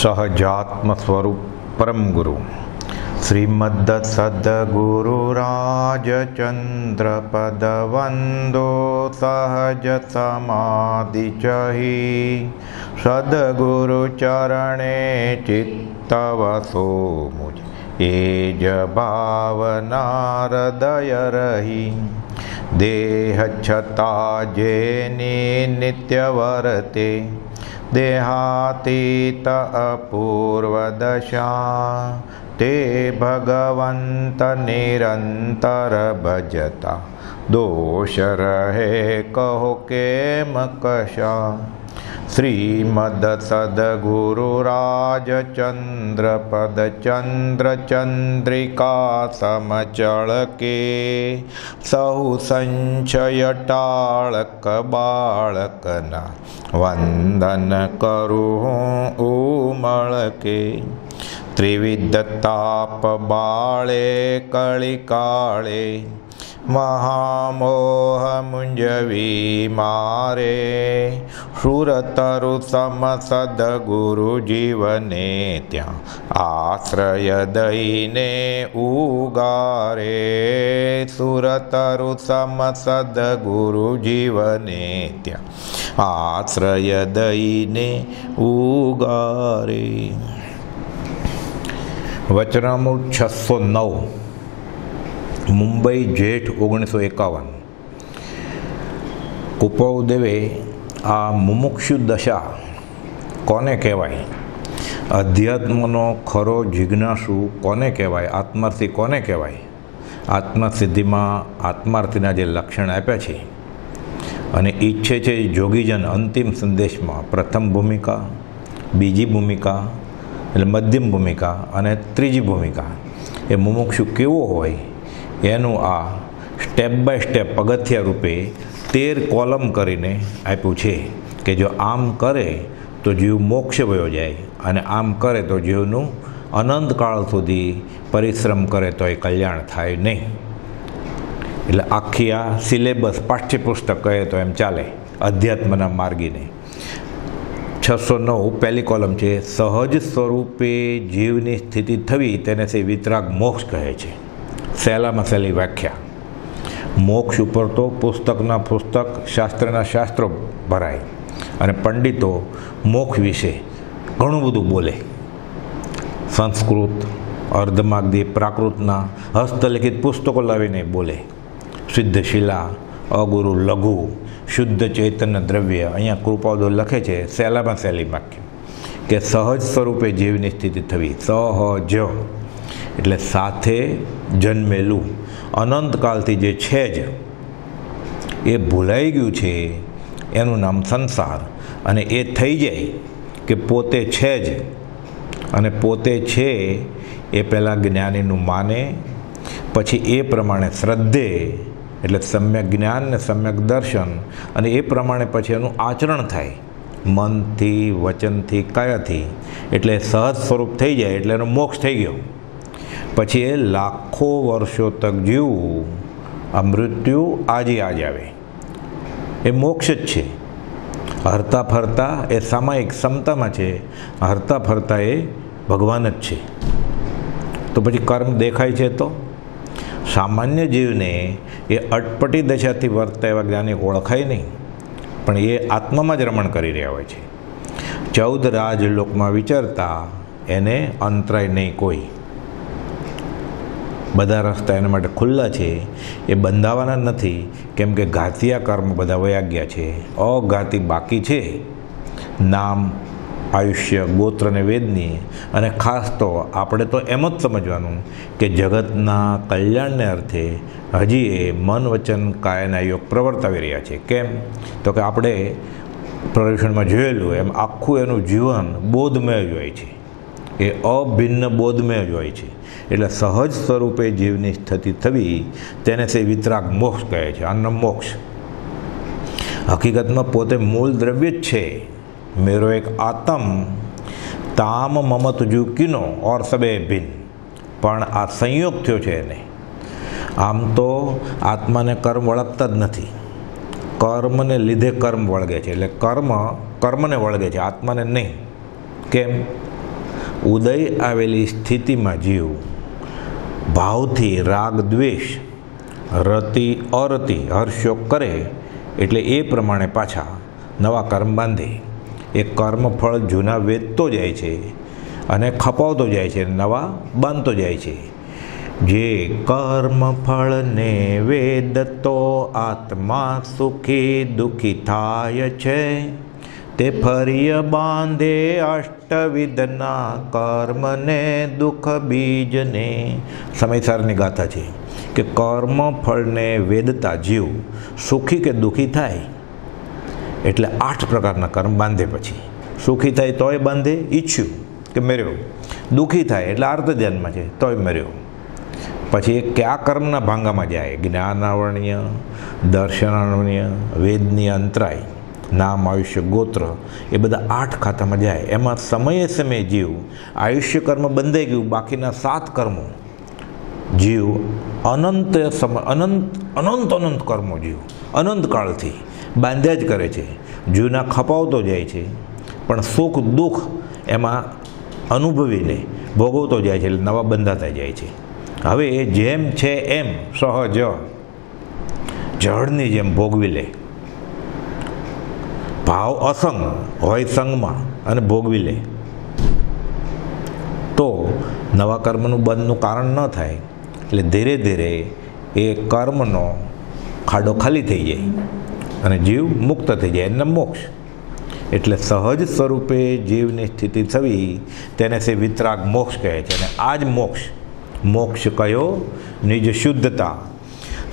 सहजात्म स्वरूप परम गुरु श्रीमद् सद्गुरुराजचंद्र पद वंदो सहज समाधि चही सद्गुरु चरणे चित्तवसो मुझ एज भावना हृदय रही देह छता जेनी नित्य वर्ते देहातीत अपूर्व दशा ते भगवंत निरंतर भजता दोष रहे कहो केम कशा। श्रीमद् सद्गुरु राजचंद्र पद चंद्र चंद्रिका समचल के सहु संशय टाळक बाळकना वंदन करूँ उमळ के त्रिविध ताप बाळे कळी काळे महामोह मुंजवी मारे सुरतरु सम सद्गुरु जीवने त्या आश्रय दईने उगारे सुरतरु सम सद्गुरु जीवने त्या आश्रय दईने उगारे। वचनामृत 609 मुंबई जेठ 1951। કુપોદેવે આ મુમુક્ષુ દશા કોને કહેવાય, અધ્યાત્મનો ખરો જિજ્ઞાસુ કોને કહેવાય, આત્માર્થી કોને કહેવાય, આત્મસિદ્ધિમાં આત્માર્થીના જે લક્ષણ આપ્યા છે અને ઈચ્છે છે જોગીજન અંતિમ સંદેશમાં પ્રથમ ભૂમિકા, બીજી ભૂમિકા એટલે મધ્યમ ભૂમિકા અને ત્રીજી ભૂમિકા એ મુમુક્ષુ કેવો હોય એનું આ સ્ટેપ બાય સ્ટેપ પગથિયા રૂપે 13 કોલમ કરીને આપ્યું છે કે જો આમ કરે તો જીવ મોક્ષ વયો જાય અને આમ કરે તો જીવનું અનંતકાળ સુધી પરિશ્રમ કરે તો એ કલ્યાણ થાય નહીં। એટલે આખી આ સિલેબસ પાઠ્યપુસ્તક કહે તો એમ ચાલે અધ્યાત્મના માર્ગીને। 609 પહેલી કોલમ છે, સહજ સ્વરૂપે જીવની સ્થિતિ થવી તેને સે વિતરાગ મોક્ષ કહે છે। સહેલામાં સહેલી વ્યાખ્યા, મોક્ષ ઉપર તો પુસ્તકના પુસ્તક શાસ્ત્રના શાસ્ત્રો ભરાય અને પંડિતો મોક્ષ વિશે ઘણું બધું બોલે। સંસ્કૃત અર્ધમાગધી પ્રાકૃતના હસ્તલિખિત પુસ્તકો લાવીને બોલે। સિદ્ધશિલા, અગુરુ, લઘુ, શુદ્ધ ચૈતન્ય દ્રવ્ય, અહીંયા કૃપાદો લખે છે સહેલામાં સહેલી વાક્ય કે સહજ સ્વરૂપે જીવની સ્થિતિ થવી। સહજ એટલે સાથે જન્મેલું અનંતકાલથી જે છે જ એ ભૂલાઈ ગયું છે એનું નામ સંસાર, અને એ થઈ જાય કે પોતે છે જ અને પોતે છે એ પહેલાં જ્ઞાનીનું માને, પછી એ પ્રમાણે શ્રદ્ધે એટલે સમ્યક જ્ઞાન ને સમ્યક દર્શન, અને એ પ્રમાણે પછી એનું આચરણ થાય મનથી, વચનથી, કાયાથી, એટલે સહજ સ્વરૂપ થઈ જાય એટલે એનો મોક્ષ થઈ ગયો। પછી એ લાખો વર્ષો તક જીવવું, આ મૃત્યુ આજે આવે એ મોક્ષ જ છે। હરતા ફરતા એ સામાયિક ક્ષમતામાં છે, હરતા ફરતા એ ભગવાન જ છે। તો પછી કર્મ દેખાય છે તો સામાન્ય જીવને એ અટપટી દશાથી વર્તતા એવા જ્ઞાની ઓળખાય નહીં, પણ એ આત્મામાં જ રમણ કરી રહ્યા હોય છે। 14 રાજલોકમાં વિચારતા એને અંતરાય નહીં કોઈ, બધા રસ્તા એના માટે ખુલ્લા છે, એ બંધાવાના નથી, કેમ કે ઘાતિયા કર્મ બધા વયા ગયા છે, અઘાતી બાકી છે। નામ, આયુષ્ય, ગોત્ર અને વેદની, અને ખાસ તો આપણે તો એમ જ સમજવાનું કે જગતના કલ્યાણને અર્થે હજી એ મન, વચન, કાયના યોગ પ્રવર્તાવી રહ્યા છે। કેમ તો કે આપણે પ્રદર્શનમાં જોયેલું એમ આખું એનું જીવન બોધમય જ હોય છે, એ અભિન્ન બોધમય જ હોય છે। એટલે સહજ સ્વરૂપે જીવની સ્થિતિ થવી તેને સે વિતરાગ મોક્ષ કહે છે, આનો મોક્ષ। હકીકતમાં પોતે મૂળ દ્રવ્ય જ છે। મેરો એક આત્મ તામ મમત જુ કિનો ઓર સબે ભિન્ન, પણ આ સંયોગ થયો છે એને। આમ તો આત્માને કર્મ વળગતા જ નથી, કર્મને લીધે કર્મ વળગે છે, એટલે કર્મને વળગે છે, આત્માને નહીં। કેમ ઉદય આવેલી સ્થિતિમાં જીવ ભાવથી રાગ દ્વેષ, રતિ અરતિ, હર્ષોક કરે એટલે એ પ્રમાણે પાછા નવા કર્મ બાંધે. એ કર્મફળ જૂના વેદતો જાય છે અને ખપાવતો જાય છે, નવા બાંધતો જાય છે. જે કર્મફળને વેદતો આત્મા સુખી દુઃખી થાય છે, તે ફર્ય બાંધે અષ્ટવિધના કર્મને દુઃખ બીજને. સમયસારની ગાથા છે કે કર્મફળને વેદતા જીવ સુખી કે દુઃખી થાય એટલે 8 પ્રકારના કર્મ બાંધે. પછી સુખી થાય તોય બાંધે, ઈચ્છ્યું કે મર્યો. દુઃખી થાય એટલે આર્ત ધ્યાનમાં છે તોય મર્યો. પછી એ કયા કર્મના ભાંગામાં જાય? જ્ઞાનાવર્ણ્ય, દર્શનાવર્ણ્ય, વેદની અંતરાય, નામ, આયુષ્ય, ગોત્ર, એ બધા 8 ખાતામાં જાય. એમાં સમયે સમયે જીવ આયુષ્ય કર્મ બંધાઈ ગયું, બાકીના 7 કર્મો જીવ અનંત સમય અનંત કર્મો જીવ અનંતકાળથી બાંધ્યા જ કરે છે. જૂના ખપાવતો જાય છે, પણ સુખ દુઃખ એમાં અનુભવીને ભોગવતો જાય છે, એટલે નવા બંધાતા જાય છે. હવે એ જેમ છે એમ સહજ જળની જેમ ભોગવી લે. ભાવ અસંગ હોય સંગમાં અને ભોગવી લે તો નવા કર્મનું બંધનું કારણ ન થાય. એટલે ધીરે ધીરે એ કર્મનો ખાડો ખાલી થઈ જાય અને જીવ મુક્ત થઈ જાય, એને મોક્ષ. એટલે સહજ સ્વરૂપે જીવની સ્થિતિ થવી તેને સે વિતરાગ મોક્ષ કહે છે. અને આ જ મોક્ષ કયો? નિજ શુદ્ધતા.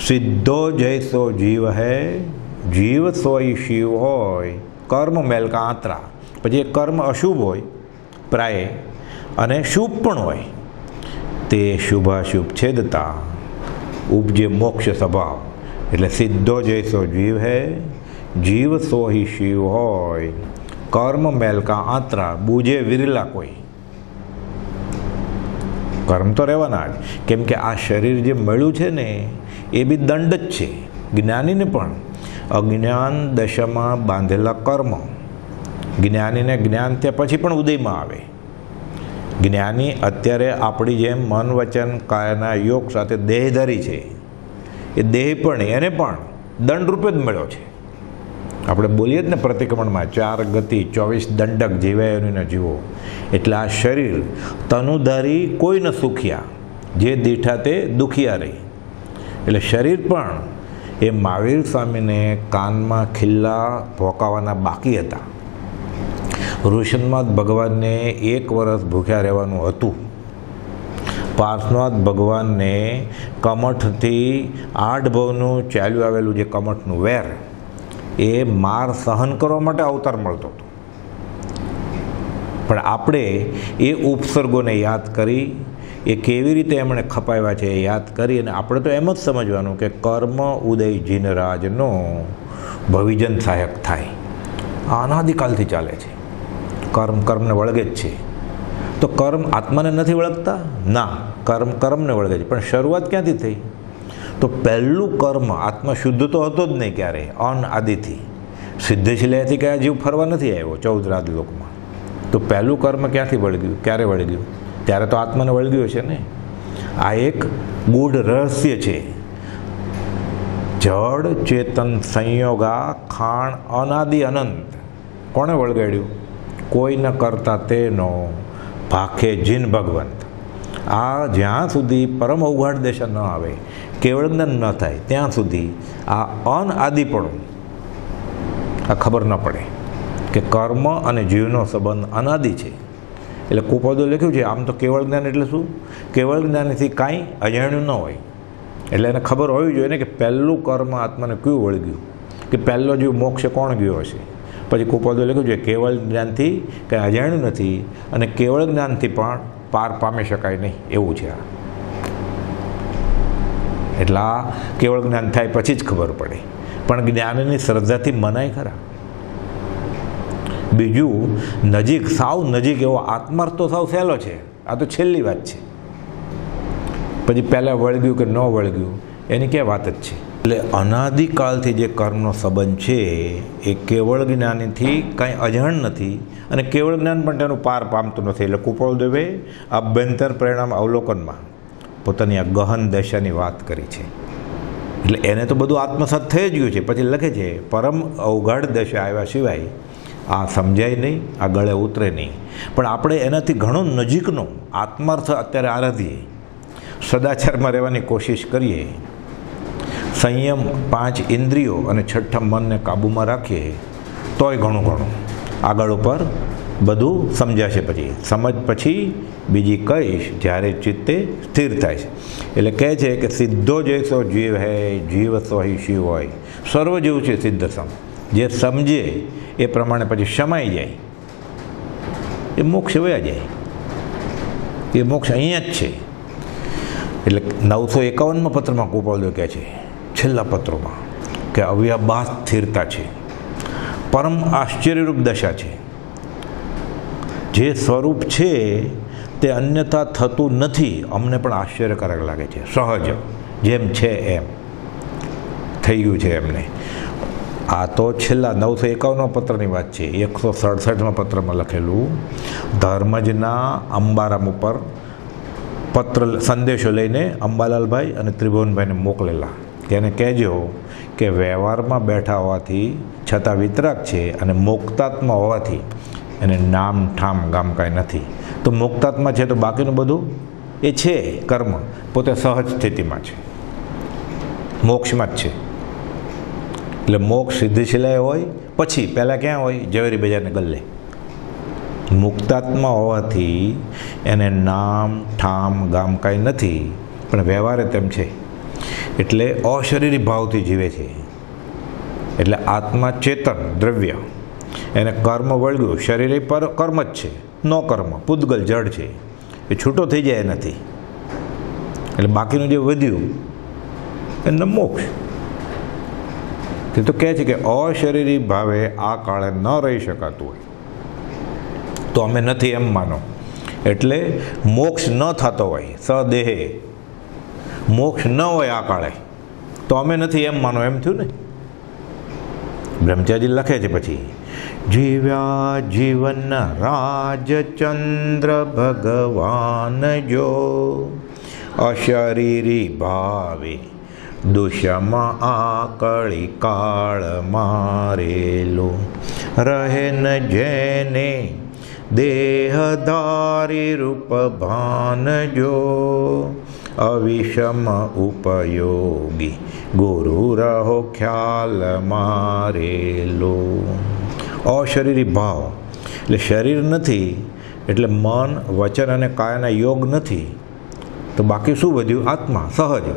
સિદ્ધો જૈસો જીવ હૈ, જીવ સોય શિવ હોય. કર્મ મેલકા આંતરા. પછી એ કર્મ અશુભ હોય પ્રાય અને શુભ પણ હોય, તે શુભાશુભ છેદતા ઉપજે મોક્ષ સ્વભાવ. એટલે સિદ્ધો જૈસો જીવ હૈ, જીવ સોહી શિવ હોય. કર્મ મેલકા આંતરા, બૂજે વિરલા કોઈ. કર્મ તો રહેવાના જ, કેમ કે આ શરીર જે મળ્યું છે ને એ બી દંડ જ છે જ્ઞાનીને પણ. અજ્ઞાન દશામાં બાંધેલા કર્મ, જ્ઞાનીને જ્ઞાન થયા પછી પણ ઉદયમાં આવે. જ્ઞાની અત્યારે આપણી જેમ મન વચન કાયના યોગ સાથે દેહધારી છે. એ દેહ પણ એને પણ દંડ રૂપે જ મળ્યો છે. આપણે બોલીએ જ ને પ્રતિક્રમણમાં 4 ગતિ 24 દંડક જીવાયોને જીવો. એટલે આ શરીર તનુધારી કોઈ ન સુખિયા, જે દીઠા તે દુખિયા રહી. એટલે શરીર પણ એ મહાવીર સ્વામીને કાનમાં ખિલ્લા ભોકાવાના બાકી હતા. ઋષિનાથ ભગવાનને 1 વર્ષ ભૂખ્યા રહેવાનું હતું. પાર્શ્વનાથ ભગવાનને કમઠથી 8 ભવનું ચાલ્યું આવેલું જે કમઠનું વેર, એ માર સહન કરવા માટે અવતાર મળતો હતો. પણ આપણે એ ઉપસર્ગોને યાદ કરી, એ કેવી રીતે એમણે ખપાવ્યા છે એ યાદ કરી, અને આપણે તો એમ જ સમજવાનું કે કર્મ ઉદય જીનરાજનો ભવિજન સહાયક થાય. આ અનાદિકાલથી ચાલે છે. કર્મને વળગે જ છે. તો કર્મ આત્માને નથી વળગતા? ના, કર્મને વળગે છે. પણ શરૂઆત ક્યાંથી થઈ? તો પહેલું કર્મ આત્મા શુદ્ધ તો હતો જ નહીં ક્યારે, અનાદિથી. સિદ્ધશિલાથી કયા જીવ ફરવા નથી આવ્યો 14 રાજલોકમાં. તો પહેલું કર્મ ક્યાંથી વળગ્યું? ક્યારે વળગ્યું? ત્યારે તો આત્માને વળગ્યું છે ને. આ એક ગૂઢ રહસ્ય છે. જડ ચેતન સંયોગા ખાણ અનાદિ અનંત. કોણે વળગાડ્યું? કોઈ ન કરતા તેનો ભાખે જીન ભગવંત. આ જ્યાં સુધી પરમ અવઘાડ દશા ન આવે, કેવળ જ્ઞાન ન થાય, ત્યાં સુધી આ અનાદિપણું આ ખબર ન પડે કે કર્મ અને જીવનો સંબંધ અનાદિ છે. એટલે કુપદો લખ્યું છે. આમ તો કેવળ જ્ઞાન એટલે શું? કેવળ જ્ઞાનથી કાંઈ અજાણ્યું ન હોય. એટલે એને ખબર હોવી જોઈએ ને કે પહેલું કર્મ આત્માને કયું વળગ્યું, કે પહેલો જીવ મોક્ષે કોણ ગયો હશે. પછી કુપદો લખ્યું છે કેવળ જ્ઞાનથી કંઈ અજાણ્યું નથી, અને કેવળ જ્ઞાનથી પણ પાર પામી શકાય નહીં, એવું છે આ. એટલે આ કેવળ જ્ઞાન થાય પછી જ ખબર પડે. પણ જ્ઞાનની શ્રદ્ધાથી મનાય ખરા. બીજું, નજીક, સાવ નજીક એવો આત્માર્થ તો સાવ સહેલો છે. આ તો છેલ્લી વાત છે. પછી પહેલાં વળગ્યું કે ન વળગ્યું એની ક્યાં વાત જ છે. એટલે અનાદિકાળથી જે કર્મનો સંબંધ છે એ કેવળ જ્ઞાનથી કાંઈ અજાણ નથી અને કેવળ જ્ઞાન પણ તેનું પાર પામતું નથી. એટલે કૃપાળદેવે આભ્યંતર પરિણામ અવલોકનમાં પોતાની આ ગહન દશાની વાત કરી છે. એટલે એને તો બધું આત્મસાત થઈ જ ગયું છે. પછી લખે છે પરમ અવગાઢ દશા આવ્યા સિવાય આ સમજાય નહીં, આ ગળે ઉતરે નહીં. પણ આપણે એનાથી ઘણો નજીકનો આત્માર્થ અત્યારે આરાધીએ, સદાચારમાં રહેવાની કોશિશ કરીએ, સંયમ 5 ઇન્દ્રિયો અને 6ઠા મનને કાબૂમાં રાખીએ તોય ઘણું આગળ ઉપર બધું સમજાશે. પછી સમજ પછી બીજી કહીશ જ્યારે ચિત્તે સ્થિર થાય છે. એટલે કહે છે કે સિદ્ધો જૈસો જીવ હૈ જીવ સો હિ શિવ હોય. સર્વ જેવું છે સિદ્ધ સમ. જે સમજે એ પ્રમાણે પછી સમાઈ જાય એ મોક્ષ વયા જાય. એ મોક્ષ અહીંયા જ છે. એટલે 951માં પત્રમાં કૃપાળદેવ કહે છે છેલ્લા પત્રોમાં કે અવ્યાબાદ સ્થિરતા છે, પરમ આશ્ચર્યરૂપ દશા છે. જે સ્વરૂપ છે તે અન્યથા થતું નથી. અમને પણ આશ્ચર્યકારક લાગે છે. સહજ જેમ છે એમ થઈ ગયું છે એમને. આ તો છેલ્લા 951માં પત્રની વાત છે. 167માં પત્રમાં લખેલું ધર્મજના અંબારામ ઉપર પત્ર સંદેશો લઈને અંબાલાલભાઈ અને ત્રિભુવનભાઈને મોકલેલા. તેને કહેજો કે વ્યવહારમાં બેઠા હોવાથી છતાં વિતરાગ છે અને મુક્તાત્મા હોવાથી એને નામ ઠામ ગામ કાંઈ નથી. તો મુક્તાત્મા છે તો બાકીનું બધું એ છે કર્મ પોતે સહજ સ્થિતિમાં છે, મોક્ષમાં જ છે. એટલે મોક્ષ સિદ્ધિશિલાએ હોય પછી પહેલાં ક્યાં હોય? ઝવેરી બજારને ગલ્લે. મુક્તાત્મા હોવાથી એને નામ ઠામ ગામ કાંઈ નથી, પણ વ્યવહારે તેમ છે. એટલે અશરીરી ભાવથી જીવે છે. એટલે આત્મા ચેતન દ્રવ્ય, એને કર્મ વળગ્યું. શરીરે પર કર્મ જ છે, નો કર્મ પૂદગલ જડ છે, એ છૂટો થઈ જાય નથી. એટલે બાકીનું જે વધ્યું એને મોક્ષ. તે તો કહે છે કે અશરીરી ભાવે આ કાળે ન રહી શકાતું હોય તો અમે નથી એમ માનો. એટલે મોક્ષ ન થતો હોય, સદેહે મોક્ષ ન હોય આ કાળે તો અમે નથી એમ માનો. એમ થયું ને. બ્રહ્મચારી લખે છે પછી જીવ્યા જીવન રાજચંદ્ર ભગવાન જો અશરીરી ભાવે દુષ્યમાં આકળી કાળ મારેલો રહે ન જેને દેહધારી રૂપ ભાન જો અવિષમ ઉપયોગી ગુરુ રહો ખ્યાલ મારેલો. અશરીરી ભાવ એટલે શરીર નથી, એટલે મન વચન અને કાયાના યોગ નથી, તો બાકી શું વધ્યું? આત્મા સહજ.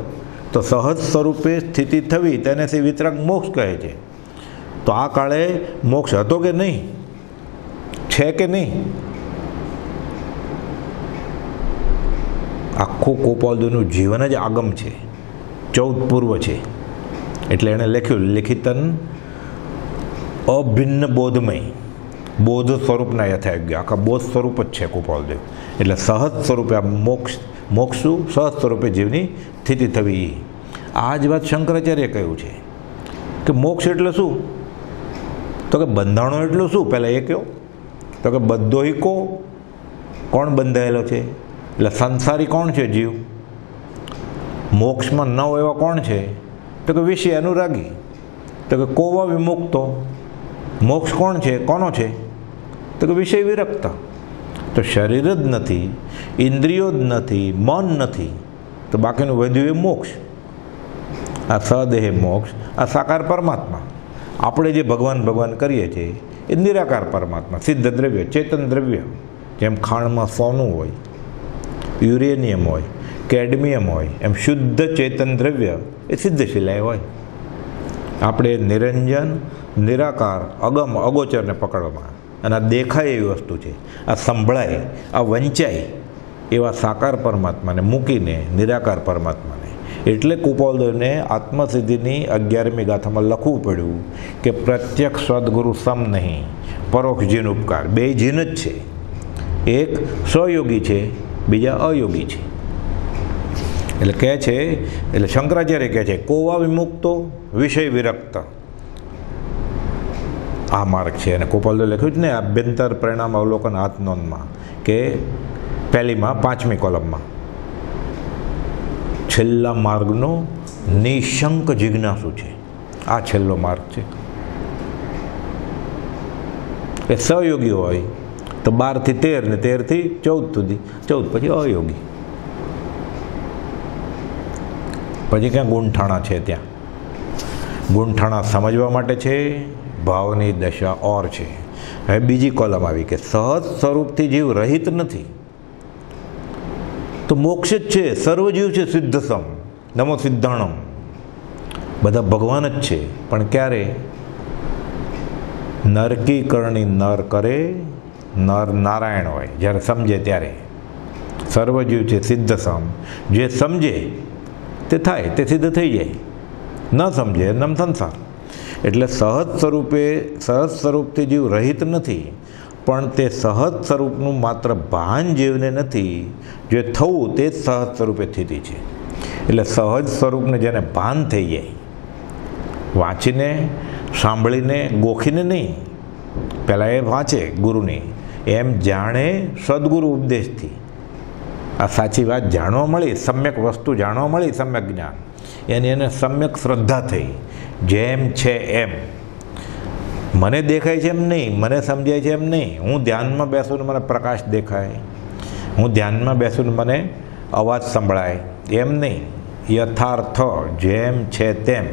તો સહજ સ્વરૂપે સ્થિતિ થવી તેને વિતરાગ મોક્ષ કહે છે. તો આ કાળે મોક્ષ હતો કે નહીં? છે કે નહીં? આખું કૃપાળદેવનું જીવન જ આગમ છે, 14 પૂર્વ છે. એટલે એણે લખ્યું લિખિતન અભિન્ન બોધમય, બોધ સ્વરૂપના યથાયોગ્ય. આખા બોધ સ્વરૂપ જ છે કૃપાળદેવ. એટલે સહજ સ્વરૂપે આ મોક્ષું સહજ સ્વરૂપે જીવની સ્થિતિ થવી. આ જ વાત શંકરાચાર્ય કહ્યું છે કે મોક્ષ એટલે શું? તો કે બંધાણો એટલે શું? પહેલાં એ કહો તો કે બધો કો કોણ બંધાયેલો છે? એટલે સંસારી કોણ છે? જીવ. મોક્ષમાં ન એવા કોણ છે? તો કે વિષય અનુરાગી. તો કે કોવા વિમુક્તો. મોક્ષ કોણ છે? કોનો છે? તો કે વિષય વિરક્ત. તો શરીર જ નથી, ઇન્દ્રિયો જ નથી, મન નથી, તો બાકીનું વધ્યું એ મોક્ષ. આ સદેહ મોક્ષ, આ સાકાર પરમાત્મા. આપણે જે ભગવાન કરીએ છીએ એ નિરાકાર પરમાત્મા, સિદ્ધ દ્રવ્ય, ચેતન દ્રવ્ય. જેમ ખાંડમાં સોનું હોય, યુરેનિયમ હોય, કેડમિયમ હોય, એમ શુદ્ધ ચેતન દ્રવ્ય એ સિદ્ધશિલાએ હોય. આપણે નિરંજન, નિરાકાર, અગમ, અગોચરને પકડવામાં અને આ દેખાય એવી વસ્તુ છે, આ સંભળાય, આ વંચાય એવા સાકાર પરમાત્માને મૂકીને નિરાકાર પરમાત્માને. એટલે કૃપાળદેવને આત્મસિદ્ધિની 11મી ગાથામાં લખવું પડ્યું કે પ્રત્યક્ષ સદગુરુ સમ નહીં, પરોક્ષ જીન ઉપકાર. બે જીન જ છે, એક સહયોગી છે, બીજા અયોગી છે. એટલે કહે છે, એટલે શંકરાચાર્ય કહે છે કોવા વિમુક્તો વિષય વિરક્ત આ માર્ગ છે. અને ગોપાલદેવ લખ્યું છે ને આભ્યંતર પરિણામ અવલોકન હાથનોંધમાં કે પહેલીમાં 5મી કોલમમાં છેલ્લા માર્ગનો નિશંક જિજ્ઞાસુ છે. આ છેલ્લો માર્ગ છે. એ સહયોગી હોય તો 12 થી 13 ને 13 થી 14 સુધી, 14 પછી અયોગી, પછી ક્યાં ગુંઠાણા છે, ત્યાં ગુંઠાણા સમજવા માટે છે, ભાવની દશા ઓર છે. હવે બીજી કોલમ આવી કે સહજ સ્વરૂપથી જીવ રહિત નથી તો મોક્ષ જ છે, સર્વજીવ છે સિદ્ધસમ નમો સિદ્ધાણમ, બધા ભગવાન જ છે. પણ ક્યારે? નરકીકરણી નર કરે, નર નારાયણ હોય જ્યારે સમજે ત્યારે. સર્વજીવ છે સિદ્ધસમ, જે સમજે તે થાય, તે સિદ્ધ થઈ જાય, ન સમજે નમ સંસાર. એટલે સહજ સ્વરૂપથી જીવ રહિત નથી, પણ તે સહજ સ્વરૂપનું માત્ર ભાન જીવને નથી, જે થવું તે જ સહજ સ્વરૂપે સ્થિતિ છે. એટલે સહજ સ્વરૂપને જેને ભાન થઈ જાય, વાંચીને સાંભળીને ગોખીને નહીં, પહેલાં એ વાંચે ગુરુની, એમ જાણે સદગુરુ ઉપદેશથી આ સાચી વાત જાણવા મળી, સમ્યક વસ્તુ જાણવા મળી, સમ્યક જ્ઞાન, એને સમ્યક શ્રદ્ધા થઈ. જેમ છે એમ, મને દેખાય છે એમ નહીં, મને સમજાય છે એમ નહીં. હું ધ્યાનમાં બેસું ને મને પ્રકાશ દેખાય, હું ધ્યાનમાં બેસું ને મને અવાજ સંભળાય, એમ નહીં. યથાર્થ જેમ છે તેમ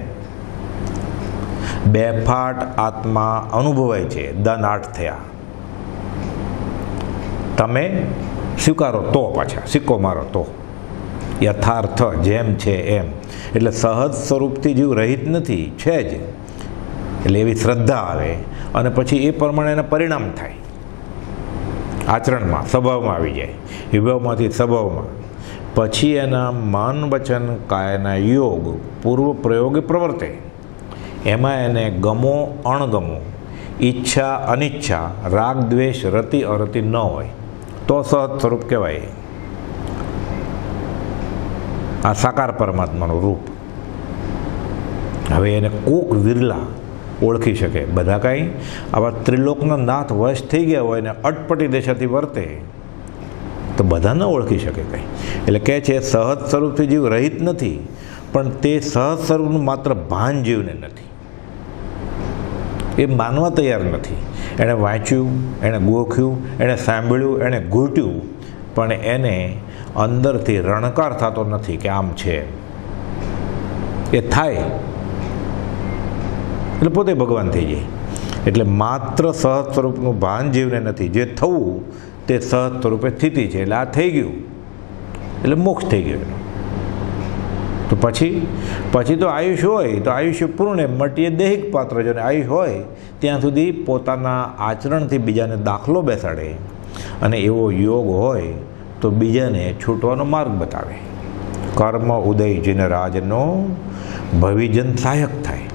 બેફાટ આત્મા અનુભવાય છે. દન 8 થયા. તમે સ્વીકારો તો, પાછા સિક્કો મારો તો. યથાર્થ જેમ છે એમ, એટલે સહજ સ્વરૂપથી જીવ રહિત નથી, છે જ. એટલે એવી શ્રદ્ધા આવે અને પછી એ પ્રમાણે એના પરિણામ થાય, આચરણમાં, સ્વભાવમાં આવી જાય. વિભાવમાંથી સ્વભાવમાં, પછી એના મન વચન કાયના યોગ પૂર્વ પ્રયોગે પ્રવર્તે. એમાં એને ગમો અણગમો, ઈચ્છા અનિચ્છા, રાગ દ્વેષ, રતિ અરતિ ન હોય તો સહજ સ્વરૂપ કહેવાય. આ સાકાર પરમાત્માનું રૂપ. હવે એને કોક વિરલા ઓળખી શકે. બધા કાંઈ આવા ત્રિલોકના નાથ વશ થઈ ગયા હોય ને અટપટી દશાથી વર્તે તો બધા ન ઓળખી શકે કંઈ. એટલે કહે છે સહજ સ્વરૂપથી જીવ રહિત નથી, પણ તે સહજ સ્વરૂપનું માત્ર ભાન જીવને નથી, એ માનવા તૈયાર નથી. એણે વાંચ્યું, એણે ગોખ્યું, એણે સાંભળ્યું, એણે ઘૂંટ્યું, પણ એને અંદરથી રણકાર થતો નથી કે આમ છે. એ થાય એટલે પોતે ભગવાન થઈ જાય. એટલે માત્ર સહજ સ્વરૂપનું ભાન જીવને નથી, જે થવું તે સહજ સ્વરૂપે સ્થિતિ છે. એટલે આ થઈ ગયું એટલે મોક્ષ થઈ ગયો. તો પછી તો આયુષ્ય હોય તો આયુષ્ય પૂર્ણ મટીએ દૈહિક પાત્ર છે. અને આયુષ્ય હોય ત્યાં સુધી પોતાના આચરણથી બીજાને દાખલો બેસાડે, અને એવો યોગ હોય તો બીજાને છૂટવાનો માર્ગ બતાવે. કર્મ ઉદય જીન રાજનો ભવિજન સહાયક થાય.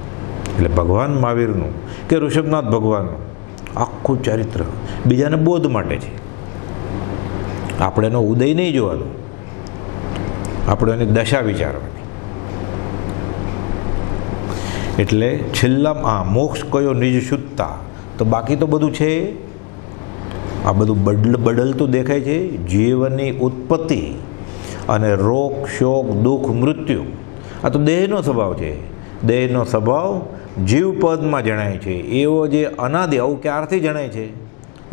એટલે ભગવાન મહાવીરનું કે ઋષભનાથ ભગવાનનું આખું ચરિત્ર બીજાને બોધ માટે છે. આપણે એનો ઉદય નહીં જોવાનો, આપણે એની દશા વિચારવાની. એટલે છેલ્લામાં મોક્ષ કયો નિજ શુદ્ધતા, તો બાકી તો બધું છે. આ બધું બદલતું દેખાય છે. જીવનની ઉત્પત્તિ અને રોગ શોક દુઃખ મૃત્યુ, આ તો દેહનો સ્વભાવ છે. દેહનો સ્વભાવ જીવપદમાં જણાય છે. એવો જે અનાદિ, આવું ક્યારથી જણાય છે?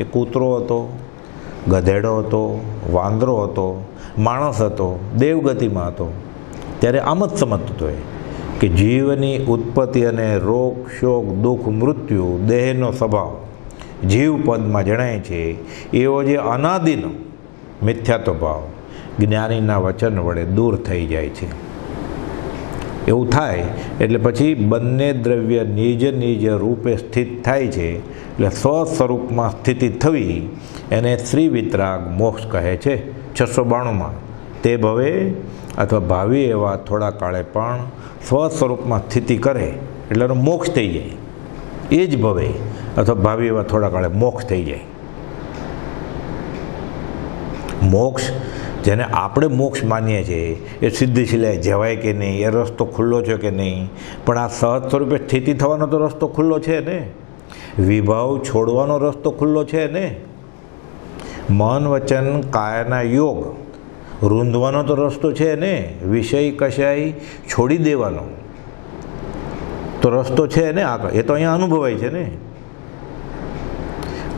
એ કૂતરો હતો, ગધેડો હતો, વાંદરો હતો, માણસ હતો, દેવગતિમાં હતો, ત્યારે આમ જ સમજતો હતો કે જીવની ઉત્પત્તિ અને રોગ શોક દુઃખ મૃત્યુ દેહનો સ્વભાવ જીવપદમાં જણાય છે. એવો જે અનાદિનો મિથ્યાત્વ ભાવ જ્ઞાનીના વચન વડે દૂર થઈ જાય છે. એવું થાય એટલે પછી બંને દ્રવ્ય નિજ નિજ રૂપે સ્થિત થાય છે. એટલે સ્વસ્વરૂપમાં સ્થિતિ થવી એને શ્રી વિતરાગ મોક્ષ કહે છે. 692માં તે ભવે અથવા ભાવિ એવા થોડા કાળે પણ સ્વસ્વરૂપમાં સ્થિતિ કરે એટલે એનો મોક્ષ થઈ જાય. એ જ ભવે અથવા ભાવિ એવા થોડા કાળે મોક્ષ થઈ જાય. મોક્ષ જેને આપણે મોક્ષ માનીએ છીએ એ સિદ્ધશિલાએ જવાય કે નહીં, એ રસ્તો ખુલ્લો છે કે નહીં, પણ આ સહજ સ્વરૂપે સ્થિતિ થવાનો તો રસ્તો ખુલ્લો છે ને, વિભાવ છોડવાનો રસ્તો ખુલ્લો છે ને, મન વચન કાયાના યોગ રૂંધવાનો તો રસ્તો છે ને, વિષય કશાય છોડી દેવાનો તો રસ્તો છે ને, આગળ એ તો અહીંયા અનુભવાય છે ને.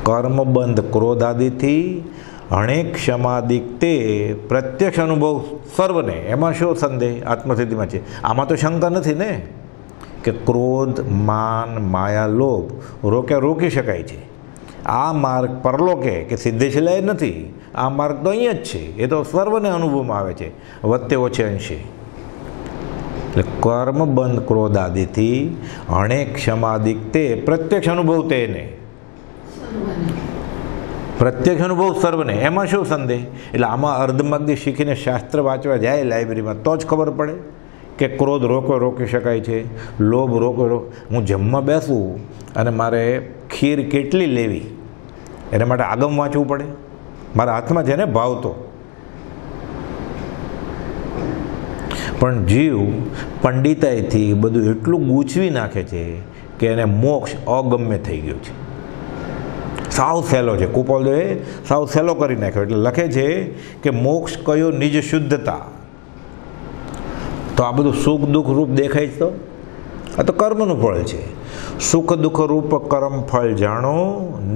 કર્મબંધ ક્રોધાદિથી અનેક ક્ષમાદિક તે પ્રત્યક્ષ અનુભવ સર્વને. એમાં શું સંદેહ આત્મસિદ્ધિમાં છે? આમાં તો શંકા નથી ને કે ક્રોધ માન માયા લોભ રોકી શકાય છે. આ માર્ગ પરલોકે કે સિદ્ધશિલાએ નથી, આ માર્ગ તો અહીંયા જ છે, એ તો સર્વને અનુભવમાં આવે છે વચ્ચે ઓછે અંશે. એટલે કર્મબંધ ક્રોધાદિથી અનેક ક્ષમાદિક તે પ્રત્યક્ષ અનુભવ તેને, પ્રત્યક્ષ અનુભવ સર્વને. એમાં શું સંદેહ? એટલે આમાં અર્ધમાર્ગી શીખીને શાસ્ત્ર વાંચવા જાય લાઇબ્રેરીમાં તો જ ખબર પડે કે ક્રોધ રોકી શકાય છે, લોભ હું જમવા બેસું અને મારે ખીર કેટલી લેવી એના માટે આગમ વાંચવું પડે, મારા હાથમાં છે ને ભાવતો. પણ જીવ પંડિતાઈથી બધું એટલું ગૂંચવી નાખે છે કે એને મોક્ષ અગમ્ય થઈ ગયો છે, સાવ સહેલો છે. કુપોલદેવે સાવ સહેલો કરી નાખ્યો. એટલે લખે છે કે મોક્ષ કયો નિજ શુદ્ધતા. તો આ બધું સુખ દુઃખ રૂપ દેખાય છે, તો આ તો કર્મનું ફળ છે. સુખ દુઃખ રૂપ કર્મ ફળ જાણો,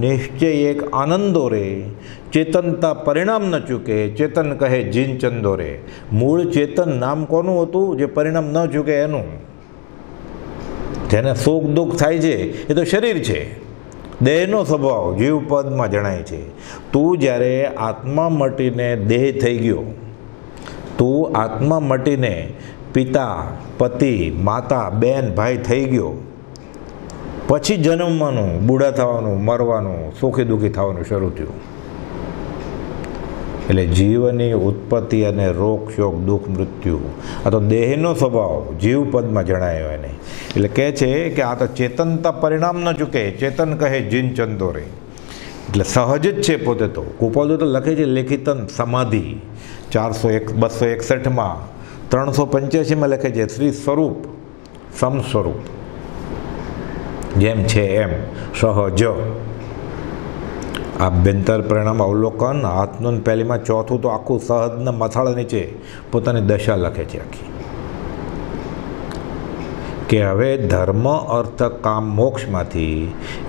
નિશ્ચય એક આનંદો રે, ચેતનતા પરિણામ ન ચૂકે, ચેતન કહે જીન ચંદો રે. મૂળ ચેતન નામ કોનું હતું? જે પરિણામ ન ચૂકે એનું. જેને સુખ દુઃખ થાય છે એ તો શરીર છે, દેહનો સ્વભાવ જીવ પદમાં જણાય છે. તું જ્યારે આત્મા મટીને દેહ થઈ ગયો, તું આત્મા મટીને પિતા પતિ માતા બેન ભાઈ થઈ ગયો, પછી જન્મવાનું, બુઢા થવાનું, મરવાનું, સુખી દુઃખી થવાનું શરૂ થયું. એટલે જીવની ઉત્પત્તિ અને રોગ શોક દુઃખ મૃત્યુ આ તો દેહનો સ્વભાવ જીવ પદમાં જણાયો એને. એટલે કહે છે કે આ તો ચેતનતા પરિણામ ન ચૂકે, ચેતન કહે જીન ચંદો રે. એટલે સહજ જ છે પોતે તો. કુપોલદેવ તો લખે છે લેખિતન સમાધિ 261માં 385માં લખે છે શ્રી સ્વરૂપ સમ સ્વરૂપ, જેમ છે એમ સહજ. આભ્યંતર પરિણામ અવલોકન હાથનું પહેલીમાં ચોથું તો આખું સહજના મથાળા નીચે પોતાની દશા લખે છે આખી, કે હવે ધર્મ અર્થ કામ મોક્ષમાંથી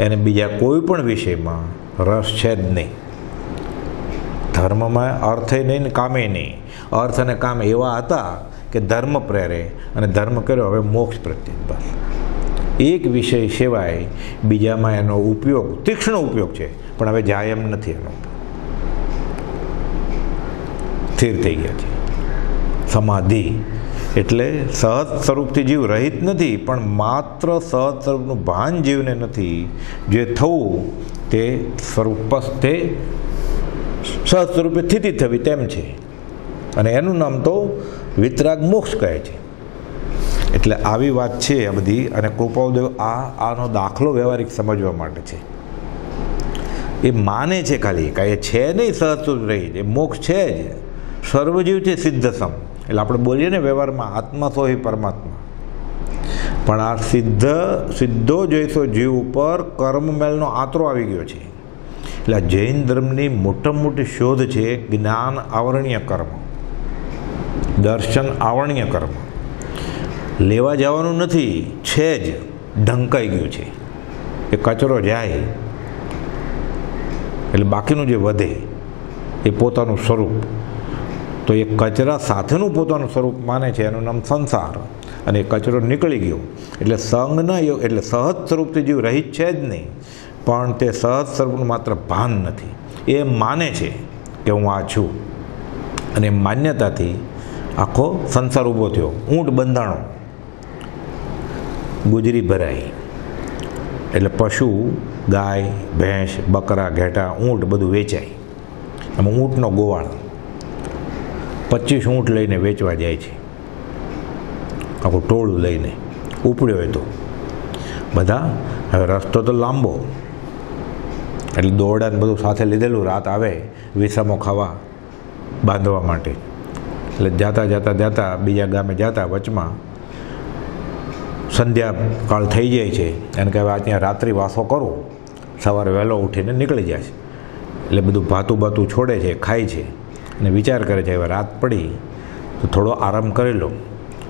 એને બીજા કોઈ પણ વિષયમાં રસ છે જ નહીં. ધર્મમાં અર્થે નહીં ને કામે નહીં. અર્થ અને કામ એવા હતા કે ધર્મ પ્રેરે અને ધર્મ કર્યો હવે મોક્ષ પ્રત્યે. બસ એક વિષય સિવાય બીજામાં એનો ઉપયોગ તીક્ષ્ણ ઉપયોગ છે, પણ હવે જાય એમ નથી. એનો સ્થિર થઈ ગયા છે. સમાધિ એટલે સહજ સ્વરૂપથી જીવ રહિત નથી, પણ માત્ર સહજ સ્વરૂપનું ભાન જીવને નથી. જે થવું તે સ્વરૂપ તે સહજ સ્વરૂપે સ્થિતિ થવી તેમ છે, અને એનું નામ તો વિતરાગ મોક્ષ કહે છે. એટલે આવી વાત છે આ બધી. અને કૃપાલદેવ આનો દાખલો વ્યવહારિક સમજવા માટે છે. એ માને છે ખાલી, કાંઈ છે નહીં સહજ સ્વરૂપ રહી, એ મોક્ષ છે જ, સર્વજીવ છે સિદ્ધ સમ. એટલે આપણે બોલીએ ને વ્યવહારમાં આત્મા તો એ પરમાત્મા, પણ આ સીધો જોઈશો જીવ ઉપર કર્મમેલનો આંતરો આવી ગયો છે. એટલે આ જૈન ધર્મની મોટામાં મોટી શોધ છે જ્ઞાન આવરણીય કર્મ, દર્શન આવરણીય કર્મ. લેવા જવાનું નથી, છે જ, ઢંકાઈ ગયું છે. એ કચરો જાય એટલે બાકીનું જે વધે એ પોતાનું સ્વરૂપ. તો એ કચરા સાથેનું પોતાનું સ્વરૂપ માને છે, એનું નામ સંસાર. અને એ કચરો નીકળી ગયો એટલે સંગના યોગ, એટલે સહજ સ્વરૂપથી જીવ રહિત છે જ નહીં, પણ તે સહજ સ્વરૂપનું માત્ર ભાન નથી. એ માને છે કે હું આ છું, અને માન્યતાથી આખો સંસાર ઊભો થયો. ઊંટ બંધાણો, ગુજરી ભરાઈ, એટલે પશુ ગાય ભેંસ બકરા ઘેટા ઊંટ બધું વેચાય. આમાં ઊંટનો ગોવાળ 25 ઊંટ લઈને વેચવા જાય છે, આખું ટોળું લઈને ઉપડ્યો હોય તો બધા. હવે રસ્તો તો લાંબો, એટલે દોરડાને બધું સાથે લીધેલું, રાત આવે વિસામો ખાવા બાંધવા માટે. એટલે જાતા બીજા ગામે જતા વચમાં સંધ્યાકાળ થઈ જાય છે અને કે હવે ત્યાં રાત્રિ વાસો કરું, સવારે વહેલો ઉઠીને નીકળી જાય છે. એટલે બધું ભાતું છોડે છે, ખાય છે અને વિચાર કરે છે હવે રાત પડી તો થોડો આરામ કરી લો,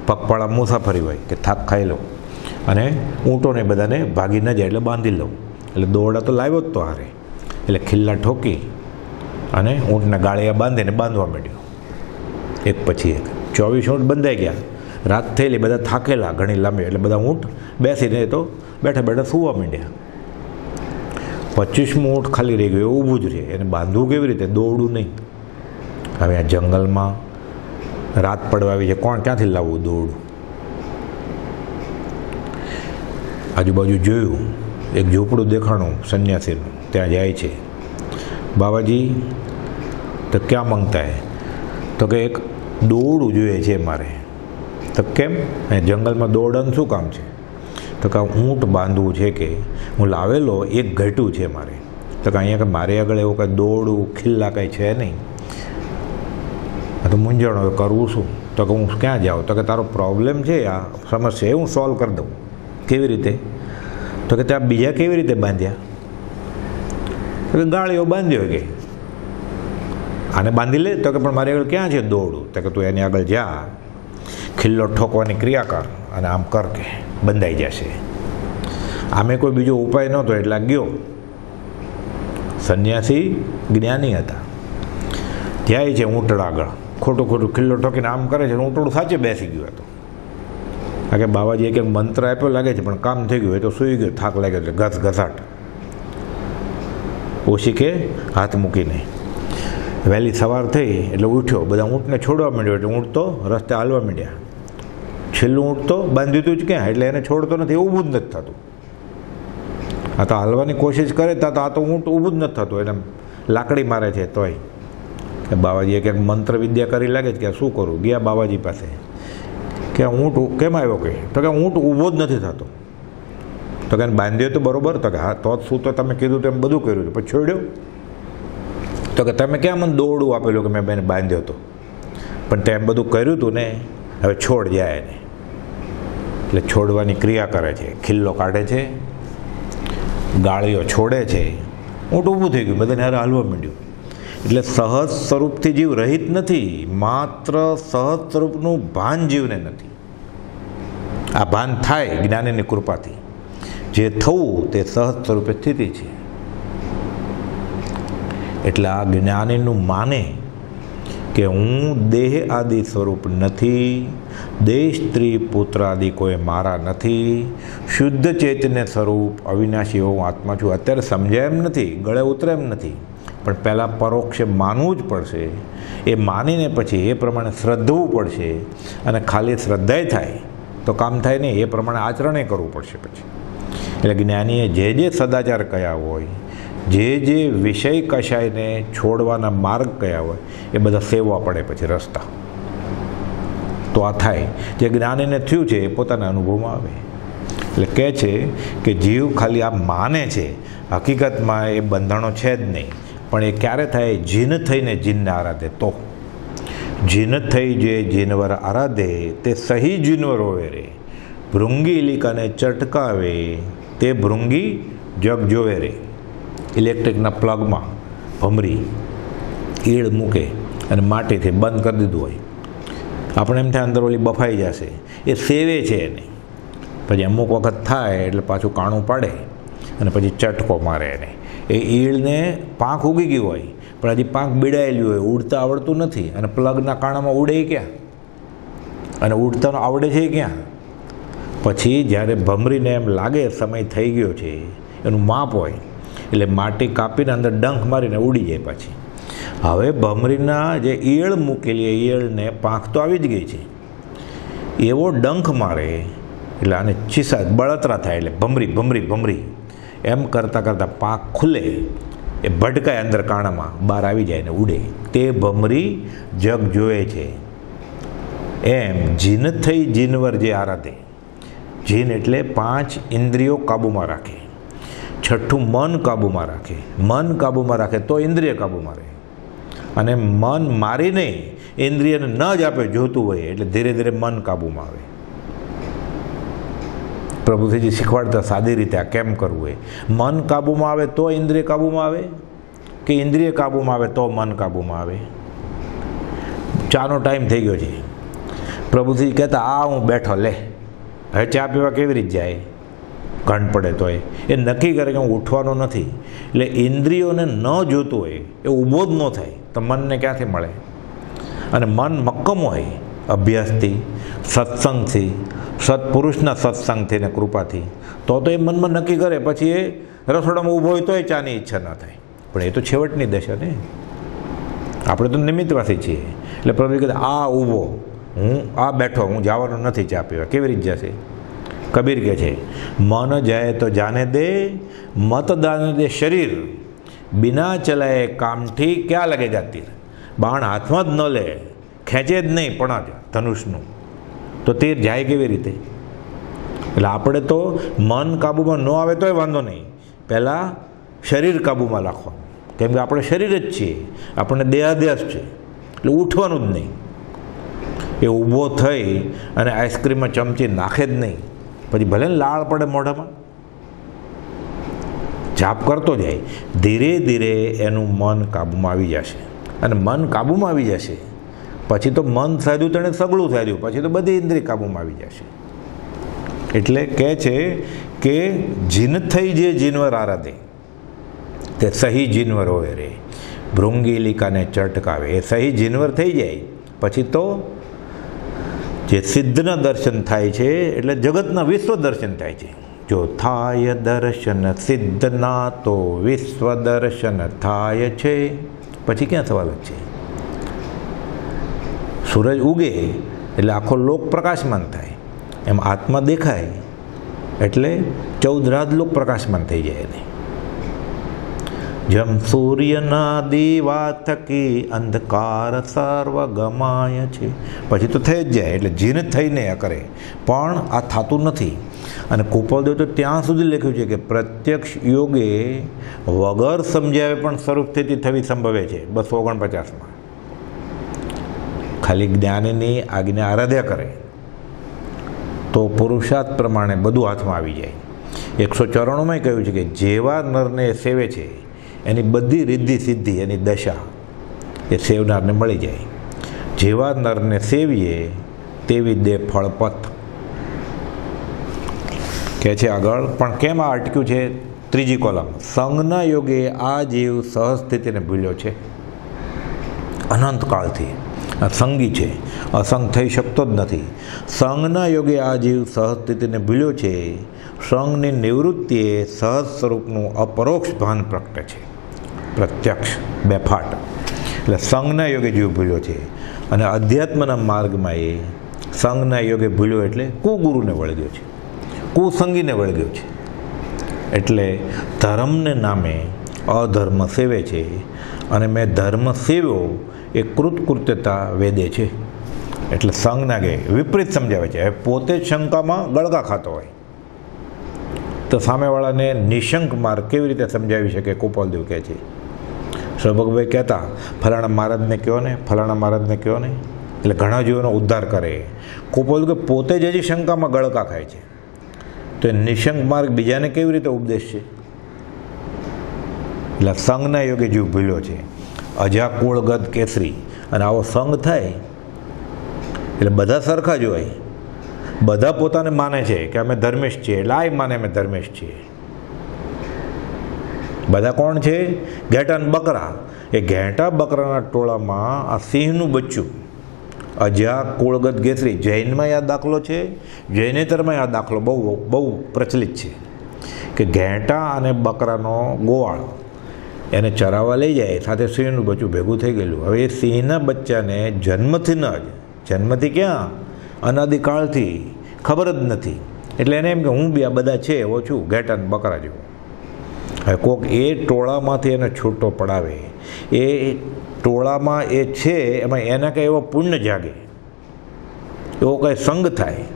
પગપાળા મુસાફરી હોય કે થાક ખાઈ લો અને ઊંટોને બધાને ભાગી ન જાય એટલે બાંધી લઉં. એટલે દોરડા તો લાવ્યો જ તો હારે, એટલે ખિલ્લા ઠોકી અને ઊંટના ગાળિયા બાંધીને બાંધવા માંડ્યો. એક પછી એક 24 ઊંટ બંધાઈ ગયા. રાત થયેલી, બધા થાકેલા ઘણી લાંબી, એટલે બધા ઊંટ બેસીને તો બેઠા સૂવા માંડ્યા. 25મું ઊંટ ખાલી રહી ગયું, ઊભું જ રહે. એને બાંધવું કેવી રીતે? દોરડું નહીં. હવે આ જંગલમાં રાત પડવા આવી છે, કોણ ક્યાંથી લાવવું દોરડું? આજુબાજુ જોયું, એક ઝૂંપડું દેખાણું સંન્યાસીનું. ત્યાં જાય છે. બાબાજી તો ક્યાં માંગતા હે? તો કે એક દોરડું જોઈએ છે મારે. તો કેમ? જંગલમાં દોરડાનું શું કામ છે? તો કે ઊંટ બાંધવું છે, કે હું લાવેલો એક ઘટ્યું છે મારે. તો કે અહીંયા કે મારી આગળ એવું કંઈ દોરડું ખિલ્લા કંઈ છે નહીં. આ તો મૂંઝવણ, હવે કરવું શું? તો કે હું ક્યાં જાઉં? તો કે તારો પ્રોબ્લેમ છે, આ સમસ્યા એ હું સોલ્વ કરી દઉં. કેવી રીતે? તો કે ત્યાં બીજા કેવી રીતે બાંધ્યા? તો કે ગાળીઓ બાંધ્યો. કે આને બાંધી લે. તો કે પણ મારી આગળ ક્યાં છે દોરડું? તો કે તું એની આગળ જા, ખિલ્લો ઠોકવાની ક્રિયા કર અને આમ કર કે બંધાઈ જશે. આમે કોઈ બીજો ઉપાય નહોતો એટલે ગયો. સંન્યાસી જ્ઞાની હતા. જાય છે ઊંટડા આગળ, ખોટું ખિલ્લો ઠોકીને આમ કરે છે, ઊંટડું સાચે બેસી ગયું હતું. કારણ કે બાબાજીએ કંઈક મંત્ર આપ્યો લાગે છે, પણ કામ થઈ ગયું. એ તો સૂઈ ગયો, થાક લાગ્યો એટલે ઘસાટ ઓછી કે હાથ મૂકીને. વહેલી સવાર થઈ એટલે ઉઠ્યો, બધા ઊંટને છોડવા માંડ્યો. એટલે ઊંટ તો રસ્તે હાલવા માંડ્યા. છેલ્લું ઊંટ તો બાંધ્યું હતું જ ક્યાં, એટલે એને છોડતો નથી, ઊભું જ નથી થતું. આ તો હાલવાની કોશિશ કરે તો આ તો ઊંટ ઊભું જ નથી થતું. એને લાકડી મારે છે તોય. કે બાબાજીએ ક્યાંક મંત્ર વિદ્યા કરી લાગે છે કે શું કરું? ગયા બાબાજી પાસે કે ઊંટ કેમ આવ્યો? કે તો કે ઊંટ ઊભો જ નથી થતો. તો કે બાંધ્યો તો બરોબર? તો કે હા, તો શું તો તમે કીધું તો એમ બધું કર્યું હતું, પછી છોડ્યો? તો કે તમે ક્યાં મને દોરડું આપેલું કે મેં બેને બાંધ્યો હતો? પણ તે એમ બધું કર્યું હતું ને, હવે છોડ જાય એને. એટલે છોડવાની ક્રિયા કરે છે, ખિલ્લો કાઢે છે, ગાળીઓ છોડે છે, ઊંટ ઊભું થઈ ગયું, બધાને હારે હાલવા માંડ્યું. એટલે સહજ સ્વરૂપથી જીવ રહિત નથી, માત્ર સહજ સ્વરૂપનું ભાન જીવને નથી. આ ભાન થાય જ્ઞાનીની કૃપાથી. જે થવું તે સહજ સ્વરૂપે સ્થિતિ છે. એટલે આ જ્ઞાનીનું માને કે હું દેહ આદિ સ્વરૂપ નથી, દેહ સ્ત્રી પુત્ર આદિ કોઈ મારા નથી, શુદ્ધ ચૈતન્ય સ્વરૂપ અવિનાશી હું આત્મા છું. અત્યારે સમજાય એમ નથી, ગળે ઉતરે એમ નથી, પણ પહેલાં પરોક્ષે માનવું જ પડશે. એ માનીને પછી એ પ્રમાણે શ્રદ્ધવું પડશે. અને ખાલી શ્રદ્ધાય થાય તો કામ થાય નહીં, એ પ્રમાણે આચરણે કરવું પડશે પછી. એટલે જ્ઞાનીએ જે સદાચાર કયા હોય, જે વિષય કશાયને છોડવાના માર્ગ કયા હોય, એ બધા સેવવા પડે પછી રસ્તા. તો આ થાય. જે જ્ઞાનીને થયું છે એ પોતાના અનુભવમાં આવે. એટલે કહે છે કે જીવ ખાલી આ માને છે, હકીકતમાં એ બંધાણો છે જ નહીં. પણ એ ક્યારે થાય? જીન થઈને જીનને આરાધે તો. જીન થઈ જે જીનવર આરાધે તે સહી જીનવર હોય રે, ભૃંગી ઇલિકાને ચટકાવે તે ભૃંગી જગ જોવે રે. ઇલેક્ટ્રિકના પ્લગમાં ભમરી ઈળ મૂકે અને માટીથી બંધ કરી દીધું હોય, આપણે એમ થાય અંદર ઓલી બફાઈ જશે. એ સેવે છે એને. પછી અમુક વખત થાય એટલે પાછું કાણું પાડે અને પછી ચટકો મારે એને. એ ઈળને પાંખ ઉગી ગયું હોય, પણ હજી પાંખ બીડાયેલી હોય, ઉડતા આવડતું નથી. અને પ્લગના કાણામાં ઉડે ક્યાં? અને ઉડતાનો આવડે છે ક્યાં? પછી જ્યારે ભમરીને એમ લાગે સમય થઈ ગયો છે, એનું માપ હોય, એટલે માટી કાપીને અંદર ડંખ મારીને ઉડી જાય પાછી. હવે ભમરીના જે ઈયળ મૂકેલી ઈયળને પાંખ તો આવી જ ગઈ છે, એવો ડંખ મારે એટલે આને ચીસા બળતરા થાય. એટલે ભમરી ભમરી ભમરી એમ કરતાં કરતાં પાંખ ખુલે, એ ભટકાય અંદર કાણામાં, બહાર આવી જાય ને ઉડે. તે ભમરી જગ જોવે છે. એમ જીન થઈ જીનવર જે આરાધે. જીન એટલે 5 ઇન્દ્રિયો કાબૂમાં રાખે. છઠ્ઠું મન કાબૂમાં રાખે. મન કાબૂમાં રાખે તો ઇન્દ્રિય કાબૂમાં રહે. અને મન મારીને ઇન્દ્રિયને ન જ આપે જોતું હોય એટલે ધીરે ધીરે મન કાબૂમાં આવે. પ્રભુજી શીખવાડતા સાદી રીતે આ કેમ કરવું હોય. મન કાબૂમાં આવે તો ઇન્દ્રિય કાબૂમાં આવે કે ઇન્દ્રિય કાબૂમાં આવે તો મન કાબૂમાં આવે? ચાનો ટાઈમ થઈ ગયો છે. પ્રભુજી કહેતા આ હું બેઠો લે, હવે ચા પીવા કેવી રીતે જાય? ઘંટ પડે તો એ નક્કી કરે કે હું ઉઠવાનો નથી. એટલે ઇન્દ્રિયોને ન જોતું હોય એ ઊભો જ ન થાય તો મનને ક્યાંથી મળે? અને મન મક્કમ હોય અભ્યાસથી, સત્સંગથી, સત્પુરુષના સત્સંગથી ને કૃપાથી તો એ મનમાં નક્કી કરે. પછી એ રસોડામાં ઊભો હોય તોય ચાની ઈચ્છા ન થાય. પણ એ તો છેવટની દશા ને, આપણે તો નિમિત્તવાસી છીએ. એટલે પ્રભુ કહે આ ઊભો, હું આ બેઠો, હું જવાનો નથી ચા પીવા. કેવી રીતે જશે? કબીર કહે છે મન જાય તો જાને દે, મત દાને દે શરીર, બિના ચલાએ કામથી ક્યાં લગે જાતી. બાણ હાથમાં જ ન લે, ખેંચે જ નહીં પણ જ ધનુષનું, તો તીર જાય કેવી રીતે? એટલે આપણે તો મન કાબૂમાં ન આવે તોય વાંધો નહીં, પહેલાં શરીર કાબૂમાં રાખવાનું. કેમ કે આપણે શરીર જ છીએ, આપણને દેહાદ્યાસ છે, એટલે ઉઠવાનું જ નહીં. એ ઊભો થઈ અને આઈસ્ક્રીમમાં ચમચી નાખે જ નહીં. પછી ભલે લાળ પડે મોઢામાં, જાપ કરતો જાય. ધીરે ધીરે એનું મન કાબૂમાં આવી જશે. અને મન કાબૂમાં આવી જશે પછી તો મન સાધ્યું તેણે સગળું સાધ્યું, પછી તો બધી ઇન્દ્રિય કાબૂમાં આવી જશે. એટલે કહે છે કે જીન થઈ જે જીનવર આરાધે તે સહી જીનવર હોય રે, ભૃંગીલિકાને ચટકાવે. એ સહી જીનવર થઈ જાય પછી તો જે સિદ્ધના દર્શન થાય છે એટલે જગતના વિશ્વ દર્શન થાય છે. જો થાય દર્શન સિદ્ધના તો વિશ્વ દર્શન થાય છે. પછી ક્યાં સવાલ જ છે? સૂરજ ઉગે એટલે આખો લોક પ્રકાશમાન થાય, એમ આત્મા દેખાય એટલે 14 રાત લોક પ્રકાશમાન થઈ જાય એને. જેમ સૂર્યના દીવા થકી અંધકાર સર્વ ગમાય છે. પછી તો થઈ જ જાય. એટલે જીન થઈને આ કરે, પણ આ થતું નથી. અને કુપોલદેવ તો ત્યાં સુધી લખ્યું છે કે પ્રત્યક્ષ યોગે વગર સમજાવે પણ સ્વરૂપ સ્થિતિ થવી સંભવે છે. 249માં ખાલી જ્ઞાનની આજ્ઞા આરાધ્યા કરે તો પુરુષાર્થ પ્રમાણે બધું હાથમાં આવી જાય. 194માં કહ્યું છે કે જેવા નરને સેવે છે એની બધી રિદ્ધિ સિદ્ધિ, એની દશા એ સેવનારને મળી જાય. જેવા નરને સેવીએ તેવી દે ફળપથ. કહે છે આગળ, પણ કેમ આ અટક્યું છે? ત્રીજી કોલમ, સંગના યોગે આ જીવ સહજ સ્થિતિને ભૂલ્યો છે. અનંતકાળથી આ સંગી છે, અસંગ થઈ શકતો જ નથી. સંગના યોગે આ જીવ સહજ સ્થિતિને ભૂલ્યો છે. સંગની નિવૃત્તિએ સહજ સ્વરૂપનું અપરોક્ષ ભાન પ્રગટે છે. પ્રત્યક્ષ બેફાટ એટલે સંગના યોગે જીવ ભૂલ્યો છે. અને અધ્યાત્મના માર્ગમાં એ સંગના યોગે ભૂલ્યો એટલે કુગુરુને વળગ્યો છે, કુસંગીને વળગ્યો છે. એટલે ધર્મને નામે અધર્મ સેવે છે. અને મેં ધર્મ સેવ્યો એ કૃતકૃત્યતા વેદે છે. એટલે સંગના કે વિપરીત સમજાવે છે. હવે પોતે જ શંકામાં ગળગા ખાતો હોય તો સામેવાળાને નિશંક માર્ગ કેવી રીતે સમજાવી શકે? કુપોલદેવ કહે છે. સૌભગભાઈ કહેતા ફલાણા મહારાજને કહો ને, ફલાણા મહારાજને કહો ને, એટલે ઘણા જીવોનો ઉદ્ધાર કરે. કુપોલદેવ કે પોતે જ હજી શંકામાં ગળકા ખાય છે તો એ નિશંક માર્ગ બીજાને કેવી રીતે ઉપદેશ છે? એટલે સંગના યોગે જીવ ભૂલ્યો છે. અજા કુળગદ કેસરી. અને આવો સંગ થાય એટલે બધા સરખા જ હોય, બધા પોતાને માને છે કે અમે ધર્મેશ છીએ, એટલે આ માને અમે ધર્મેશ છીએ. બધા કોણ છે? ઘેટા અને બકરા. એ ઘેટા બકરાના ટોળામાં આ સિંહનું બચ્ચું અજા કુળગદ કેસરી. જૈનમાં આ દાખલો છે, જૈનેતરમાં આ દાખલો બહુ બહુ પ્રચલિત છે કે ઘેટા અને બકરાનો ગોવાળ એને ચરાવવા લઈ જાય, સાથે સિંહનું બચ્ચું ભેગું થઈ ગયેલું. હવે એ સિંહના બચ્ચાને જન્મથી જન્મથી ક્યાં, અનાદિકાળથી ખબર જ નથી. એટલે એને એમ કે હું બી આ બધા છે એવો છું, ઘેટા અને બકરા જેવો. હવે કોક એ ટોળામાંથી એને છૂટો પડાવે, એ ટોળામાં એ છે એમાં એના કંઈ એવો પુણ્ય જાગે, એવો કંઈ સંગ થાય,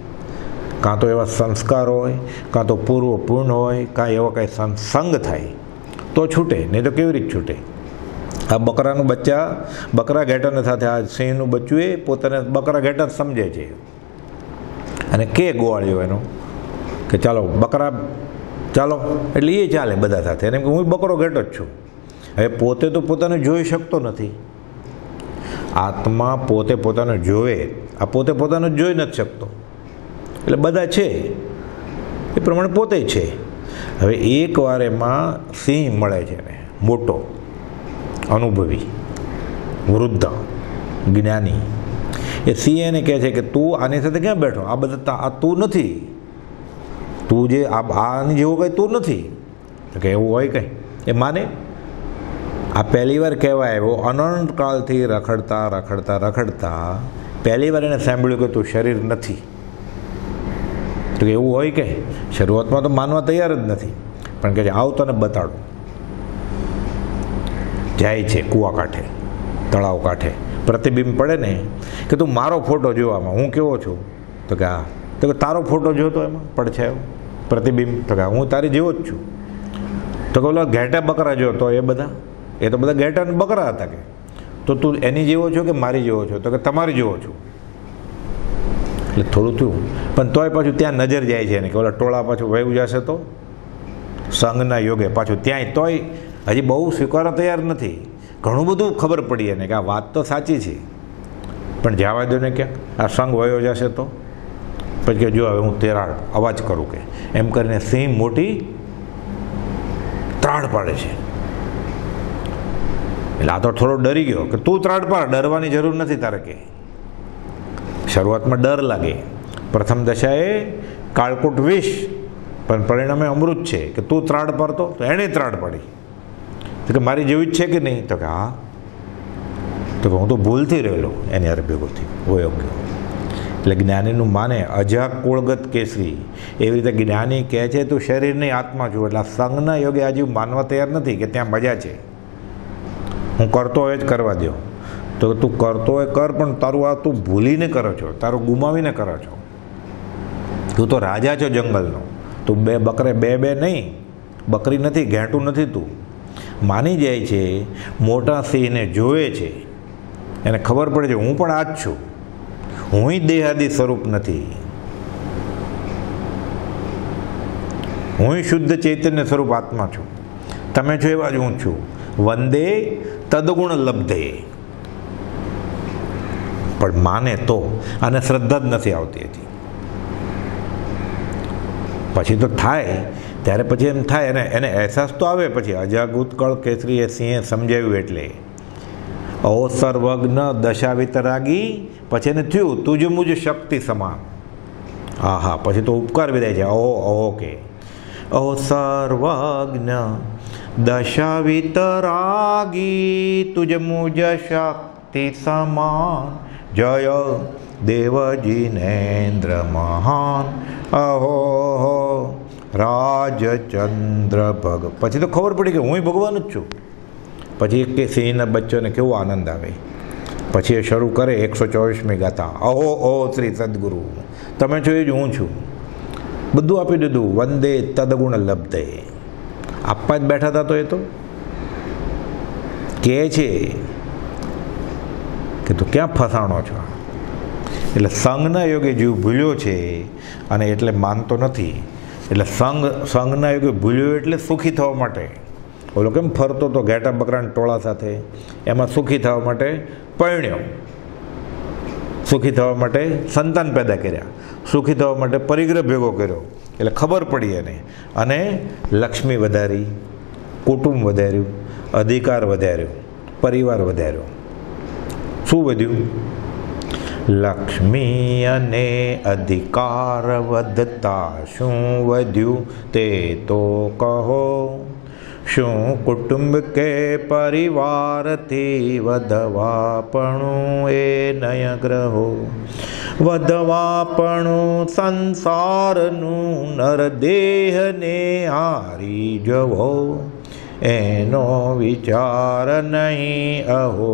કાં તો એવા સંસ્કાર હોય, કાં તો પૂર્વ પૂર્ણ હોય, કાં એવો કંઈ સંગ થાય તો છૂટે, નહીં તો કેવી રીતે છૂટે? આ બકરાનું બચ્ચા બકરા ઘેટાને સાથે આ સિંહનું બચ્ચું એ પોતાને બકરા ઘેટા સમજે છે અને કે ગોવાળ્યો એનો કે ચાલો બકરા ચાલો, એટલે એ ચાલે બધા સાથે. એને કે હું બકરો ઘેટો જ છું. હવે પોતે તો પોતાને જોઈ શકતો નથી. આત્મા પોતે પોતાને જોવે, આ પોતે પોતાને જોઈ નથી શકતો. એટલે બધા છે એ પ્રમાણે પોતે છે. હવે એકવાર એમાં સિંહ મળે છે ને, મોટો, અનુભવી, વૃદ્ધ, જ્ઞાની. એ સિંહ એને કહે છે કે તું આની સાથે ક્યાં બેઠો? આ બધા આ તું નથી, તું જે આની જેવો કંઈ તું નથી. તો કે એવું હોય કંઈ? એ માને. આ પહેલી વાર કહેવાય એવો અનંત કાળથી રખડતા રખડતા રખડતા પહેલી વાર એને સાંભળ્યું કે તું શરીર નથી. તો કે એવું હોય કંઈ? શરૂઆતમાં તો માનવા તૈયાર જ નથી, પણ કહે છે આવ તને બતાડું. જાય છે કૂવા કાંઠે, તળાવ કાંઠે, પ્રતિબિંબ પડે ને કે તું મારો ફોટો જોવામાં, હું કેવો છું? તો કે હા. તો કે તારો ફોટો જોતો એમાં પડછાયો પ્રતિબિંબ? તો કે હું તારી જેવો જ છું. તો કે ઓલા ઘેટા બકરા જોતો એ બધા, એ તો બધા ઘેટા અને બકરા હતા. કે તો તું એની જેવો છો કે મારી જેવો છો? તો કે તમારી જેવો છું. એટલે થોડું થયું, પણ તોય પાછું ત્યાં નજર જાય છે ને કે ઓલા ટોળા પાછું વયું જશે તો સંઘના યોગે પાછું ત્યાંય, તોય હજી બહુ સ્વીકારવા તૈયાર નથી. ઘણું બધું ખબર પડી એને કે આ વાત તો સાચી છે, પણ જવા દો ને ક્યાંક આ સંઘ વયો જશે તો. પછી કે જો હવે હું તેરાડ અવાજ કરું કે એમ કરીને સિંહ મોટી ત્રાડ પાડે છે. એટલે આ તો થોડો ડરી ગયો કે તું ત્રાડ પાડ, ડરવાની જરૂર નથી તારે. કે શરૂઆતમાં ડર લાગે, પ્રથમ દશાએ કાળકૂટ વિષ, પણ પરિણામે અમૃત છે. કે તું ત્રાડ પાડતો, તો એણે ત્રાડ પાડી. તો કે મારી જેવી જ છે કે નહીં? તો કે હા. તો કે હું તો ભૂલથી રહેલો એની હારે ભેગોથી વયો ગયો. એટલે જ્ઞાનીનું માને અજા કુળગત કેસરી. એવી રીતે જ્ઞાની કહે છે તું શરીરની આત્મા છું. એટલે સંઘના યોગે આજે માનવા તૈયાર નથી કે ત્યાં મજા છે, હું કરતો હોય જ કરવા દો. તો તું કરતો હોય કર, પણ તારું આ તું ભૂલીને કરો છો, તારું ગુમાવીને કરો છો. તું તો રાજા છો જંગલનો. તું બે બકરે બે નહીં, બકરી નથી, ઘેંટું નથી. તું માની જાય છે, મોટા સિંહને જોવે છે, એને ખબર પડે છે હું પણ આ જ છું, હું દેહાદી સ્વરૂપ નથી, હું શુદ્ધ ચૈતન્ય સ્વરૂપ આત્મા છું, તમે છો એવા જ હું છું. વંદે તદગુણ લબ્ધે. પણ માને તો આને શ્રદ્ધા જ નથી આવતી હતી. પછી તો થાય ત્યારે પછી એમ થાય, એને અહેસાસ તો આવે. પછી અજાગુતકળ કેસરી એ સિંહે સમજાવ્યું એટલે અહો સર્વજ્ઞ દશા વિતરાગી. પછી એને થયું તુજ મુજ શક્તિ સમાન. હા હા, પછી તો ઉપકાર વિદાય છે. અહો કે અહો સર્વજ્ઞ દશા વિતરાગી તુજ મુજ શક્તિ સમાન જય દેવજીનેન્દ્ર મહાન અહો રાજચંદ્ર ભગ. પછી તો ખબર પડી કે હું ભગવાન જ છું. પછી કે સિંહના બચ્ચોને કેવો આનંદ આવે. પછી એ શરૂ કરે 124મી ગાથા. અહો અહો શ્રી સદગુરુ, તમે છો એ જ હું છું. બધું આપી દીધું. વંદે તદગુણ લબ્ધે. આપવા જ બેઠા હતા. તો એ તો કહે છે કે તું ક્યાં ફસાણો છો? એટલે સંઘના યોગે જીવ ભૂલ્યો છે અને એટલે માનતો નથી. એટલે સંઘના યોગે ભૂલ્યો એટલે સુખી થવા માટે. ઓલો કેમ ફરતો તો ઘેટા બકરાના ટોળા સાથે, એમાં સુખી થવા માટે પરણ્યો, સુખી થવા માટે સંતાન પેદા કર્યા, સુખી થવા માટે પરિગ્રહ ભેગો કર્યો. એટલે ખબર પડી એને, અને લક્ષ્મી વધારી, કુટુંબ વધાર્યું, અધિકાર વધાર્યો, પરિવાર વધાર્યો. શું વધ્યું? લક્ષ્મી અને અધિકાર વધતા શું વધ્યું તે તો કહો. શું કુટુંબ કે પરિવારથી વધવાપણું એ નય ગ્રહો. વધવાપણું સંસારનું નરદેહને હારી જવો. એનો વિચાર નહીં અહો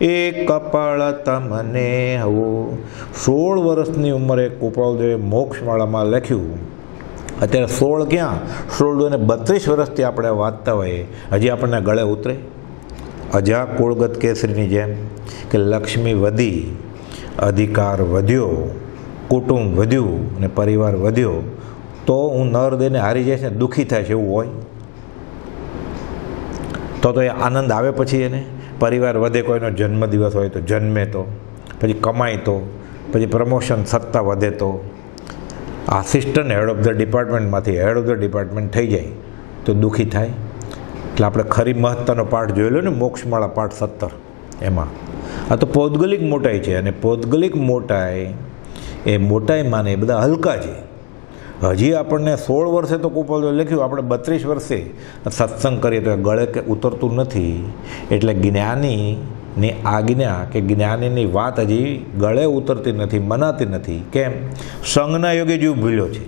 એ કપાળ તમને હવો. 16 વર્ષની ઉંમરે કૃપાળદેવે મોક્ષમાળામાં લખ્યું. અત્યારે 16 ક્યાં, 16 અને 32 વર્ષથી આપણે વાંચતા હોઈએ, હજી આપણને ગળે ઉતરે. અજા કુળગત કેસરીની જેમ કે લક્ષ્મી વધી, અધિકાર વધ્યો, કુટુંબ વધ્યું અને પરિવાર વધ્યો તો હું નરદેને હારી જઈશ ને દુઃખી થાય છે એવું હોય? તો એ આનંદ આવે પછી એને? પરિવાર વધે, કોઈનો જન્મદિવસ હોય તો જન્મે તો, પછી કમાય તો, પછી પ્રમોશન સત્તા વધે તો, આસિસ્ટન્ટ હેડ ઓફ ધ ડિપાર્ટમેન્ટમાંથી હેડ ઓફ ધ ડિપાર્ટમેન્ટ થઈ જાય તો દુઃખી થાય? એટલે આપણે ખરી મહત્તાનો પાઠ જોઈ લો ને, મોક્ષમાળા પાઠ 17 એમાં. આ તો પૌદ્ગલિક મોટાઈ છે, અને પૌદ્ગલિક મોટાઈ એ મોટાઈ માને એ બધા હલકા છે. હજી આપણને 16 વર્ષે તો કુપોલ લખ્યું, આપણે 32 વર્ષે સત્સંગ કરીએ તો એ ગળે કે ઉતરતું નથી. એટલે જ્ઞાનીની આજ્ઞા કે જ્ઞાનીની વાત હજી ગળે ઉતરતી નથી, મનાતી નથી. કેમ? સંઘના યોગે જીવ ભૂલ્યો છે.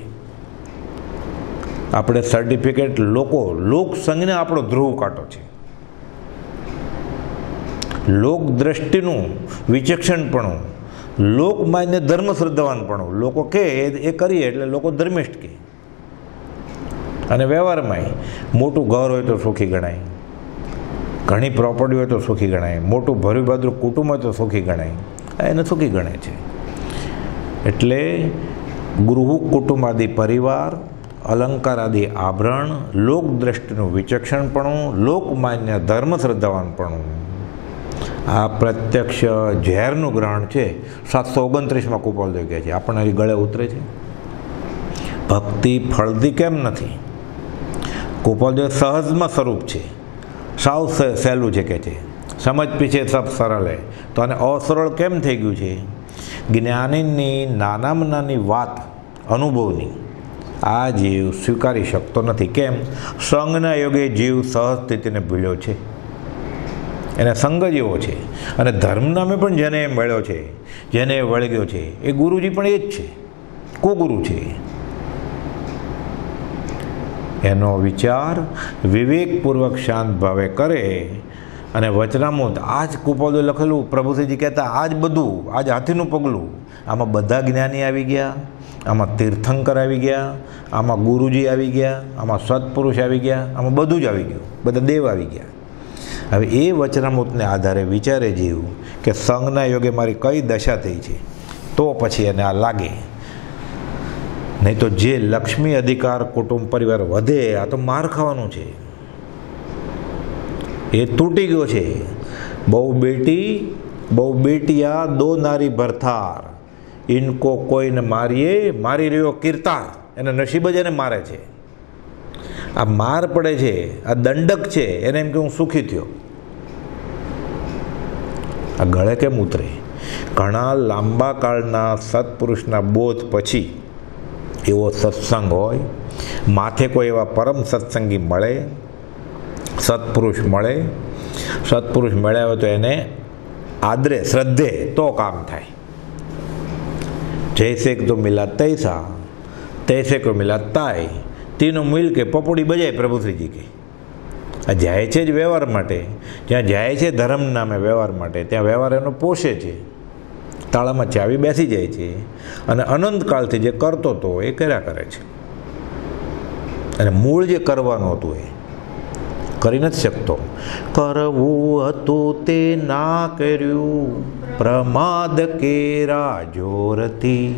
આપણે સર્ટિફિકેટ લોક સંઘને આપણો ધ્રુવ કાંટો છે. લોક દ્રષ્ટિનું વિચક્ષણપણું, લોકમાન્ય ધર્મ શ્રદ્ધાવાનપણું, લોકો કહે એ કરીએ એટલે લોકો ધર્મિષ્ઠ કહે. અને વ્યવહારમાંય મોટું ઘર હોય તો સુખી ગણાય, ઘણી પ્રોપર્ટી હોય તો સુખી ગણાય, મોટું ભર્યું ભાદરું કુટુંબ હોય તો સુખી ગણાય, એને સુખી ગણે છે. એટલે ગૃહ કુટુંબ આદિ પરિવાર, અલંકાર આદિ આભરણ, લોક દ્રષ્ટિનું વિચક્ષણપણું, લોકમાન્ય ધર્મ શ્રદ્ધાવાનપણું, આ પ્રત્યક્ષ ઝેરનું ગ્રહણ છે. 729માં કુપોલદેવ કહે છે. આપણને હજી ગળે ઉતરે છે? ભક્તિ ફળતી કેમ નથી? કુપોલદેવ સહજમાં સ્વરૂપ છે, સાવ સહેલું છે કે છે. સમજ પીછે સબ સરળ હે. તો આને અસરળ કેમ થઈ ગયું છે? જ્ઞાનીની નાનામાં નાની વાત અનુભવની આ જીવ સ્વીકારી શકતો નથી. કેમ? સંઘના યોગે જીવ સહજ સ્થિતિને ભૂલ્યો છે, એને સંગ જ એવો છે. અને ધર્મ નામે પણ જેને મળ્યો છે, જેને વળગ્યો છે, એ ગુરુજી પણ એ જ છે, કુગુરુ છે. એનો વિચાર વિવેકપૂર્વક શાંત ભાવે કરે અને વચનામૃત, આ જ કુપોલદેવ લખેલું. પ્રભુશ્રીજી કહેતા આ જ બધું, આ જ હાથીનું પગલું. આમાં બધા જ્ઞાની આવી ગયા, આમાં તીર્થંકર આવી ગયા, આમાં ગુરુજી આવી ગયા, આમાં સત્પુરુષ આવી ગયા, આમાં બધું જ આવી ગયું, બધા દેવ આવી ગયા. હવે એ વચનામૃતને આધારે વિચારે જીવ કે સંઘના યોગે મારી કઈ દશા થઈ છે, તો પછી એને આ લાગે. નહીં તો જે લક્ષ્મી અધિકાર કુટુંબ પરિવાર વધે, આ તો માર ખાવાનું છે. એ તૂટી ગયો છે. બહુ બેટિયા દો નારી ભરથાર, ઇનકો કોઈને મારીએ, મારી રહ્યો કિરતાર. એને નસીબ જ એને મારે છે. આ માર પડે છે, આ દંડક છે. એને એમ કે હું સુખી થયો. આ ગળે કેમ ઉતરે? ઘણા લાંબા કાળના સત્પુરુષના બોધ પછી એવો સત્સંગ હોય, માથે કોઈ એવા પરમ સત્સંગી મળે, સત્પુરુષ મળે. સત્પુરુષ મળ્યા હોય તો એને આદરે, શ્રદ્ધે તો કામ થાય. જૈસે તો મિલા તૈસા, તૈસે કો મિલા તાય, તીનો મિલ કે પપોડી બજાય. પ્રભુશ્રીજી કે આ જાય છે જ વ્યવહાર માટે. જ્યાં જાય છે ધર્મ નામે વ્યવહાર માટે, ત્યાં વ્યવહાર એનો પોષે છે. તાળામાં ચાવી બેસી જાય છે અને અનંતકાળથી જે કરતો હતો એ કર્યા કરે છે. અને મૂળ જે કરવાનું હતું એ કરી નથી શકતો. કરવું હતું તે ના કર્યું, પ્રમાદ કેરા જોરથી,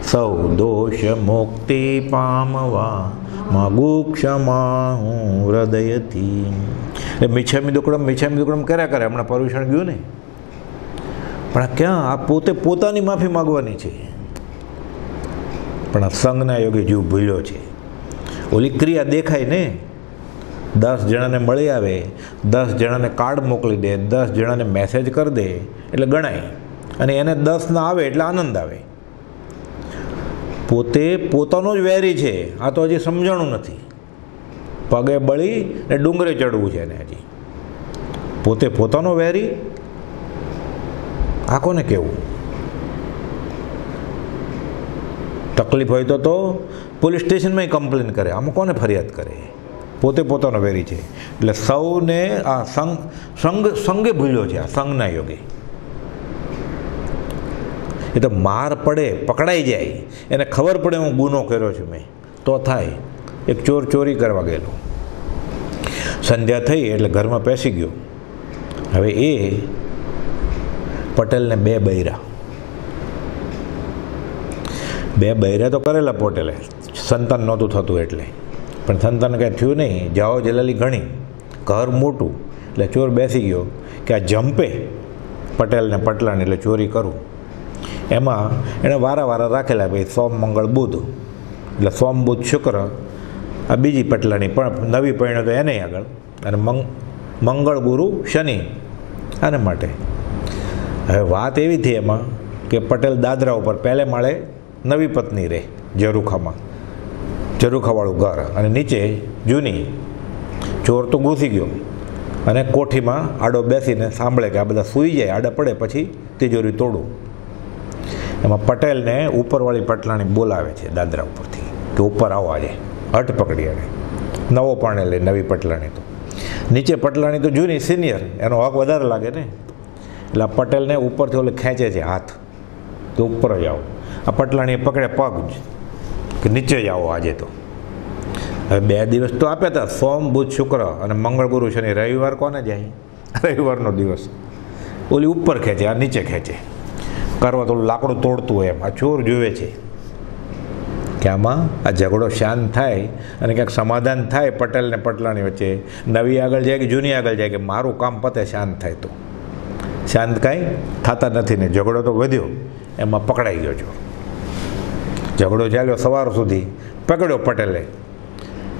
સૌ દોષ મુક્તિ પામવા માગુ ક્ષમા હું હૃદયથી. એ મીઠામી દુકડમ કર્યા કરે. હમણાં પર્યુષણ ગયું ને, પણ આ ક્યાં? આ પોતે પોતાની માફી માગવાની છે. પણ આ સંઘના યોગે જીવ ભૂલ્યો છે. ઓલી ક્રિયા દેખાય ને, 10 જણાને મળી આવે, 10 જણાને કાર્ડ મોકલી દે, 10 જણાને મેસેજ કરી દે એટલે ગણાય. અને એને 10 ના આવે એટલે આનંદ આવે. પોતે પોતાનો જ વેરી છે. આ તો હજી સમજાણું નથી. પગે બળી ને ડુંગરે ચડવું છે એને હજી. પોતે પોતાનો વેરી, આ કોને કહેવું? તકલીફ હોય તો પોલીસ સ્ટેશનમાં કમ્પ્લેન કરે. આમાં કોને ફરિયાદ કરે? પોતે પોતાનો વેરી છે. એટલે સૌને આ સંઘે ભૂલ્યો છે. આ સંઘના યોગે એ તો માર પડે, પકડાઈ જાય, એને ખબર પડે હું ગુનો કર્યો છું મેં, તો થાય. એક ચોર ચોરી કરવા ગયેલો, સંધ્યા થઈ એટલે ઘરમાં પેસી ગયો. હવે એ પટેલને બે બૈરા તો કરેલા પટેલે, સંતાન નહોતું થતું એટલે, પણ સંતાન કાંઈ થયું નહીં. જાઓ જલાલી ઘણી, ઘર મોટું, એટલે ચોર બેસી ગયો કે આ જંપે પટેલને પટલાની એટલે ચોરી કરું. એમાં એણે વારા રાખેલા, ભાઈ સોમ મંગળ બુધ, એટલે સોમ બુધ શુક્ર આ બીજી પટલાની પણ નવી પરિણ્યો તો એને આગળ, અને મંગળ ગુરુ શનિ આને માટે. હવે વાત એવી થઈ એમાં કે પટેલ દાદરા ઉપર પહેલે માળે નવી પત્ની રહે ઝરૂખાવાળું ઘર, અને નીચે જૂની. ચોર તો ઘૂસી ગયો અને કોઠીમાં આડો બેસીને સાંભળે કે આ બધા સૂઈ જાય, આડા પડે પછી તિજોરી તોડું. એમાં પટેલને ઉપરવાળી પટલાણી બોલાવે છે દાદરા ઉપરથી કે ઉપર આવો, આજે હટ પકડી આવે. નવો પાણે લે નવી પટલાણી, તો નીચે પટલાણી તો જૂની સિનિયર, એનો હક વધારે લાગે ને, એટલે આ પટેલને ઉપરથી ઓલે ખેંચે છે હાથ તો ઉપર જ આવો. આ પટલાણીએ પકડે પગ કે નીચે જ આવો આજે. તો હવે 2 દિવસ તો આપ્યા હતા, સોમ બુધ શુક્ર અને મંગળ ગુરુ શનિ. રવિવાર કોને જાય? રવિવારનો દિવસ. ઓલી ઉપર ખેંચે, આ નીચે ખેંચે, કરવા તો લાકડું તોડતું હોય એમ. આ ચોર જોવે છે કે આમાં આ ઝઘડો શાંત થાય અને ક્યાંક સમાધાન થાય પટેલ ને પટલાણી વચ્ચે. નવી આગળ જાય કે જૂની આગળ જાય, કે મારું કામ પતે શાંત થાય. તો શાંત કાંઈ થતા નથી ને ઝઘડો તો વધ્યો, એમાં પકડાઈ ગયો છો. ઝઘડો ચાલ્યો સવાર સુધી, પકડ્યો પટેલે.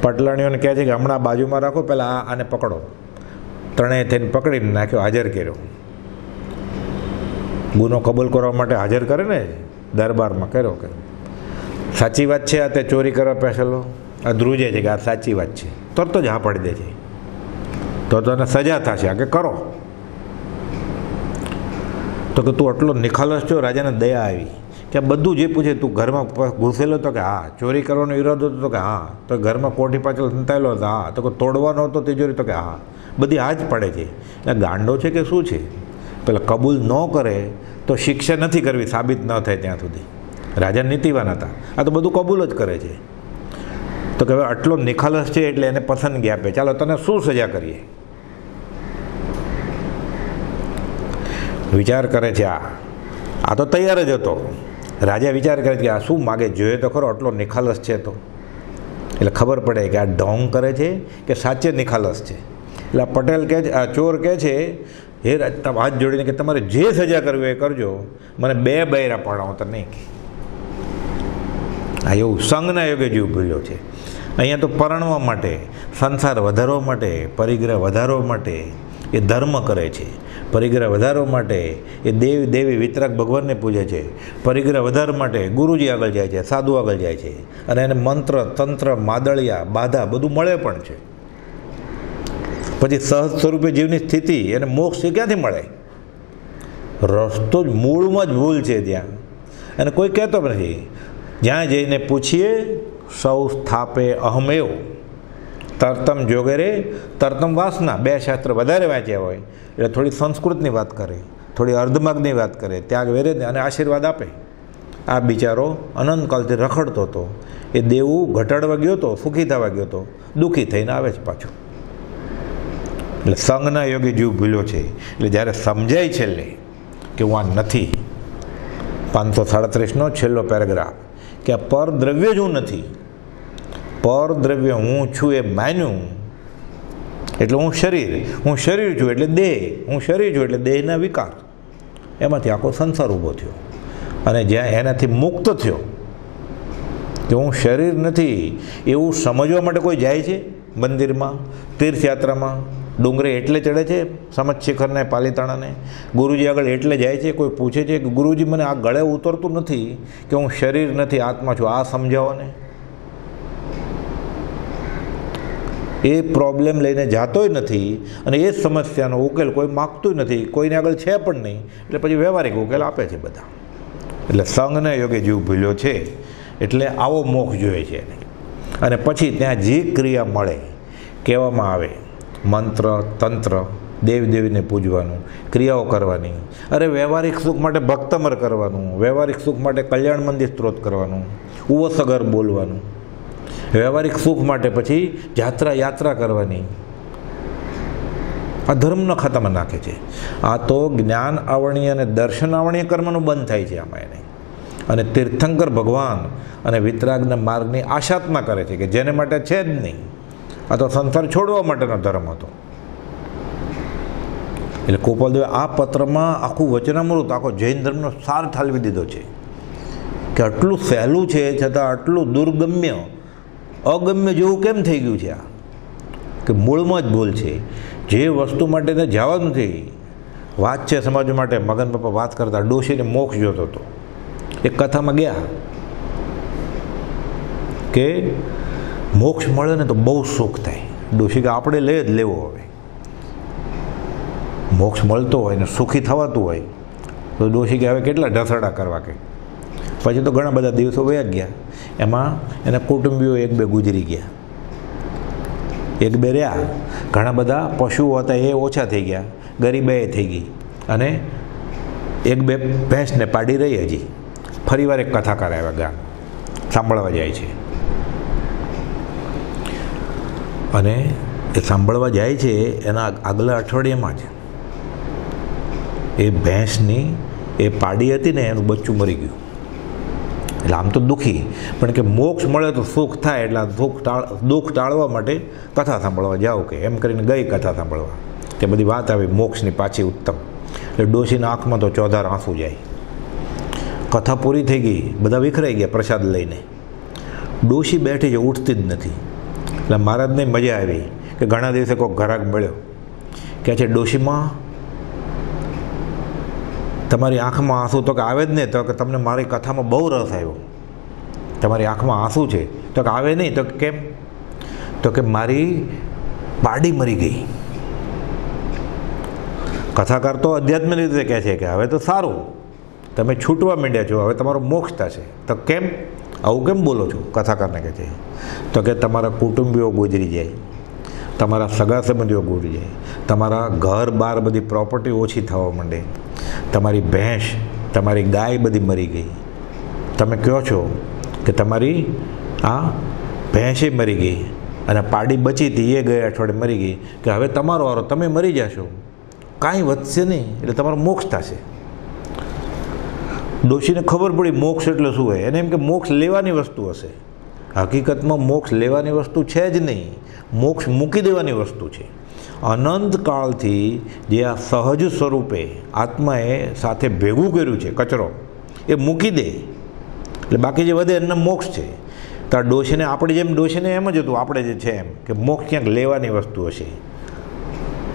પટલાણીઓને કહે છે કે હમણાં બાજુમાં રાખો, પહેલાં આને પકડો. ત્રણેય થઈને પકડીને નાખ્યો, હાજર કર્યો. ગુનો કબૂલ કરવા માટે હાજર કરે ને દરબારમાં, કર્યો કે સાચી વાત છે, આ તે ચોરી કરવા પેસેલો. આ ધ્રુજે છે કે આ સાચી વાત છે, તરત જ હા પાડી દે છે. તો તને સજા થશે, આ કે કરો. તો કે તું આટલો નિખાલસ છો? રાજાને દયા આવી કે બધું જે પૂછે, તું ઘરમાં ઘૂસેલો તો કે હા, ચોરી કરવાનો ઈરાદો હતો તો કે હા, તો ઘરમાં કોઠી પાછળ સંતાયેલો હતો હા, તો કે તોડવાનો હતો તિજોરી તો કે હા, બધી હા જ પડે છે. એટલે ગાંડો છે કે શું છે? પેલા કબૂલ ન કરે તો શિક્ષા નથી કરવી સાબિત ન થાય ત્યાં સુધી. રાજા નીતિવાન હતા, આ તો બધું કબૂલ જ કરે છે. તો કે હવે આટલો નિખાલસ છે એટલે એને પસંદગી આપે, ચાલો તને શું સજા કરીએ. વિચાર કરે છે, આ તો તૈયાર જ હતો. રાજા વિચાર કરે છે કે આ શું માગે, જોઈએ તો ખરો આટલો નિખાલસ છે. તો એટલે ખબર પડે કે આ ઢોંગ કરે છે કે સાચે નિખાલસ છે. એટલે આ પટેલ કહે છે, આ ચોર કહે છે, હે હાથ જોડીને કે તમારે જે સજા કરવી એ કરજો, મને 2 બૈરા પાડો તો નહીં. આ એવું સંઘના યોગે જીવ ભૂલ્યો છે. અહીંયા તો પરણવા માટે, સંસાર વધારવા માટે, પરિગ્રહ વધારવા માટે એ ધર્મ કરે છે. પરિગ્રહ વધારવા માટે એ દેવી વિતરાગ ભગવાનને પૂજે છે. પરિગ્રહ વધારવા માટે ગુરુજી આગળ જાય છે, સાધુ આગળ જાય છે, અને એને મંત્ર તંત્ર માદળિયા બાધા બધું મળે પણ છે. પછી સહજ સ્વરૂપે જીવની સ્થિતિ એને મોક્ષ ક્યાંથી મળે? રસ્તો જ મૂળમાં જ ભૂલ છે ત્યાં, અને કોઈ કહેતો નથી. જ્યાં જઈને પૂછીએ, સૌ સ્થાપે અહમેવ તરતમ જોગેરે તરતમ વાસના. 2 શાસ્ત્ર વધારે વાંચ્યા હોય એટલે થોડી સંસ્કૃતની વાત કરે, થોડી અર્ધમાર્ગની વાત કરે, ત્યાગ વેરે અને આશીર્વાદ આપે. આ બિચારો અનંતકાલથી રખડતો હતો, એ દેવું ઘટાડવા ગયો હતો, સુખી થવા ગયો હતો, દુઃખી થઈને આવે છે પાછો. એટલે સંઘના યોગે જીવ ભૂલ્યો છે. એટલે જ્યારે સમજાય છેલ્લે કે હું આ નથી, 537નો છેલ્લો પેરેગ્રાફ, કે આ પર દ્રવ્ય જ હું નથી, પર દ્રવ્ય હું છું એ માન્યું એટલે હું શરીર છું એટલે દેહ, હું શરીર છું એટલે દેહના વિકાર. એમાંથી આખો સંસાર ઊભો થયો. અને જ્યાં એનાથી મુક્ત થયો કે હું શરીર નથી એવું સમજવા માટે કોઈ જાય છે મંદિરમાં, તીર્થયાત્રામાં, ડુંગરે એટલે ચડે છે સમજ શિખરને, પાલીતાણાને, ગુરુજી આગળ એટલે જાય છે. કોઈ પૂછે છે કે ગુરુજી મને આ ગળે ઉતરતું નથી કે હું શરીર નથી આત્મા છું, આ સમજાવો ને. એ પ્રોબ્લેમ લઈને જાતોય નથી અને એ સમસ્યાનો ઉકેલ કોઈ માગતું નથી, કોઈને આગળ છે પણ નહીં, એટલે પછી વ્યવહારિક ઉકેલ આપે છે બધા. એટલે સંઘને યોગે જીવ ભૂલ્યો છે. એટલે આવો મોક્ષ જોઈએ છે એને. અને પછી ત્યાં જે ક્રિયા મળે, કહેવામાં આવે મંત્ર તંત્ર, દેવીને પૂજવાનું, ક્રિયાઓ કરવાની, અરે વ્યવહારિક સુખ માટે ભક્તમર કરવાનું, વ્યવહારિક સુખ માટે કલ્યાણ મંદિર સ્ત્રોત કરવાનું, ઉવસગર બોલવાનું, વ્યવહારિક સુખ માટે પછી યાત્રા કરવાની, આ ધર્મના ખાતામાં નાખે છે. આ તો જ્ઞાન આવરણીય અને દર્શન આવરણીય કર્મનું બંધ થાય છે આમાં એને. અને તીર્થંકર ભગવાન અને વિતરાગના માર્ગની આશાત્મા કરે છે કે જેને માટે છે જ નહીં. આ તો સંસાર છોડવા માટેનો ધર્મ હતો. એટલે ગોપાલદેવે આ પત્રમાં આખું વચનામૃત, આખો જૈન ધર્મનો સાર ઠાલવી દીધો છે કે આટલું સહેલું છે છતાં આટલું દુર્ગમ્ય, અગમ્ય જેવું કેમ થઈ ગયું છે. આ કે મૂળમાં જ ભૂલ છે. જે વસ્તુ માટે તે જવા નથી. વાત છે સમાજ માટે. મગન બાપા વાત કરતા ડોશીને મોક્ષ જોતો હતો. એક કથામાં ગયા કે મોક્ષ મળે ને તો બહુ સુખ થાય. ડોશી કે આપણે લઈ જ લેવો. હવે મોક્ષ મળતો હોય ને સુખી થવાતું હોય તો ડોશી કે હવે કેટલા ઢસડા કરવા. કે પછી તો ઘણા બધા દિવસો વયા ગયા. એમાં એના કુટુંબીઓ એક બે ગુજરી ગયા, એક બે રહ્યા. ઘણા બધા પશુઓ હતા એ ઓછા થઈ ગયા, ગરીબાઈ થઈ ગઈ, અને એક બે ભેંસને પાડી રહી. હજી ફરીવાર એક કથાકાર આવ્યા, ગામ સાંભળવા જાય છે. અને એ સાંભળવા જાય છે એના આગલા અઠવાડિયામાં જ એ ભેંસની એ પાડી હતી ને એનું બચ્ચું મરી ગયું. એટલે આમ તો દુઃખી, પણ કે મોક્ષ મળે તો સુખ થાય એટલે દુઃખ ટાળવા માટે કથા સાંભળવા જાઓ. કે એમ કરીને ગઈ કથા સાંભળવા. તે બધી વાત આવી મોક્ષની પાછી ઉત્તમ. એટલે ડોશીના આંખમાં તો ચોધાર આંસુ જાય. કથા પૂરી થઈ ગઈ, બધા વિખરાઈ ગયા પ્રસાદ લઈને. ડોશી બેઠી છે, ઉઠતી જ નથી. એટલે મહારાજને મજા આવી કે ઘણા દિવસે કોઈ ઘરાક મળ્યો. કહે છે, ડોશીમાં તમારી આંખમાં આંસુ? તો કે આવે જ નહીં. તો કે તમને મારી કથામાં બહુ રસ આવ્યો. તમારી આંખમાં આંસુ છે? તો કે આવે નહીં. તો કેમ? તો કે મારી પાડી મરી ગઈ. કથાકાર તો અધ્યાત્મ રીતે કહે છે કે હવે તો સારું, તમે છૂટવા માંડ્યા છો, હવે તમારો મોક્ષ થશે. તો કેમ આવું કેમ બોલો છો? કથાકારને કહે છે. તો કે તમારા કુટુંબીઓ ગુજરી જાય, તમારા સગા સંબંધીઓ ગુજરી જાય, તમારા ઘર બાર બધી પ્રોપર્ટી ઓછી થવા માંડે, તમારી ભેંસ, તમારી ગાય બધી મરી ગઈ. તમે કહો છો કે તમારી આ ભેંસે મરી ગઈ અને પાડી બચી હતી એ ગયા અઠવાડિયે મરી ગઈ, કે હવે તમારો વારો, તમે મરી જશો, કાંઈ વધશે નહીં, એટલે તમારો મોક્ષ થશે. ડોશીને ખબર પડી મોક્ષ એટલે શું હોય. એને એમ કે મોક્ષ લેવાની વસ્તુ હશે. હકીકતમાં મોક્ષ લેવાની વસ્તુ છે જ નહીં, મોક્ષ મૂકી દેવાની વસ્તુ છે. અનંત કાળથી જે આ સહજ સ્વરૂપે આત્માએ સાથે ભેગું કર્યું છે કચરો, એ મૂકી દે એટલે બાકી જે વધે એના મોક્ષ છે. તો આ ડોશીને, આપણી જેમ ડોશીને એમ જ હતું આપણે જે છે એમ કે મોક્ષ ક્યાંક લેવાની વસ્તુ હશે.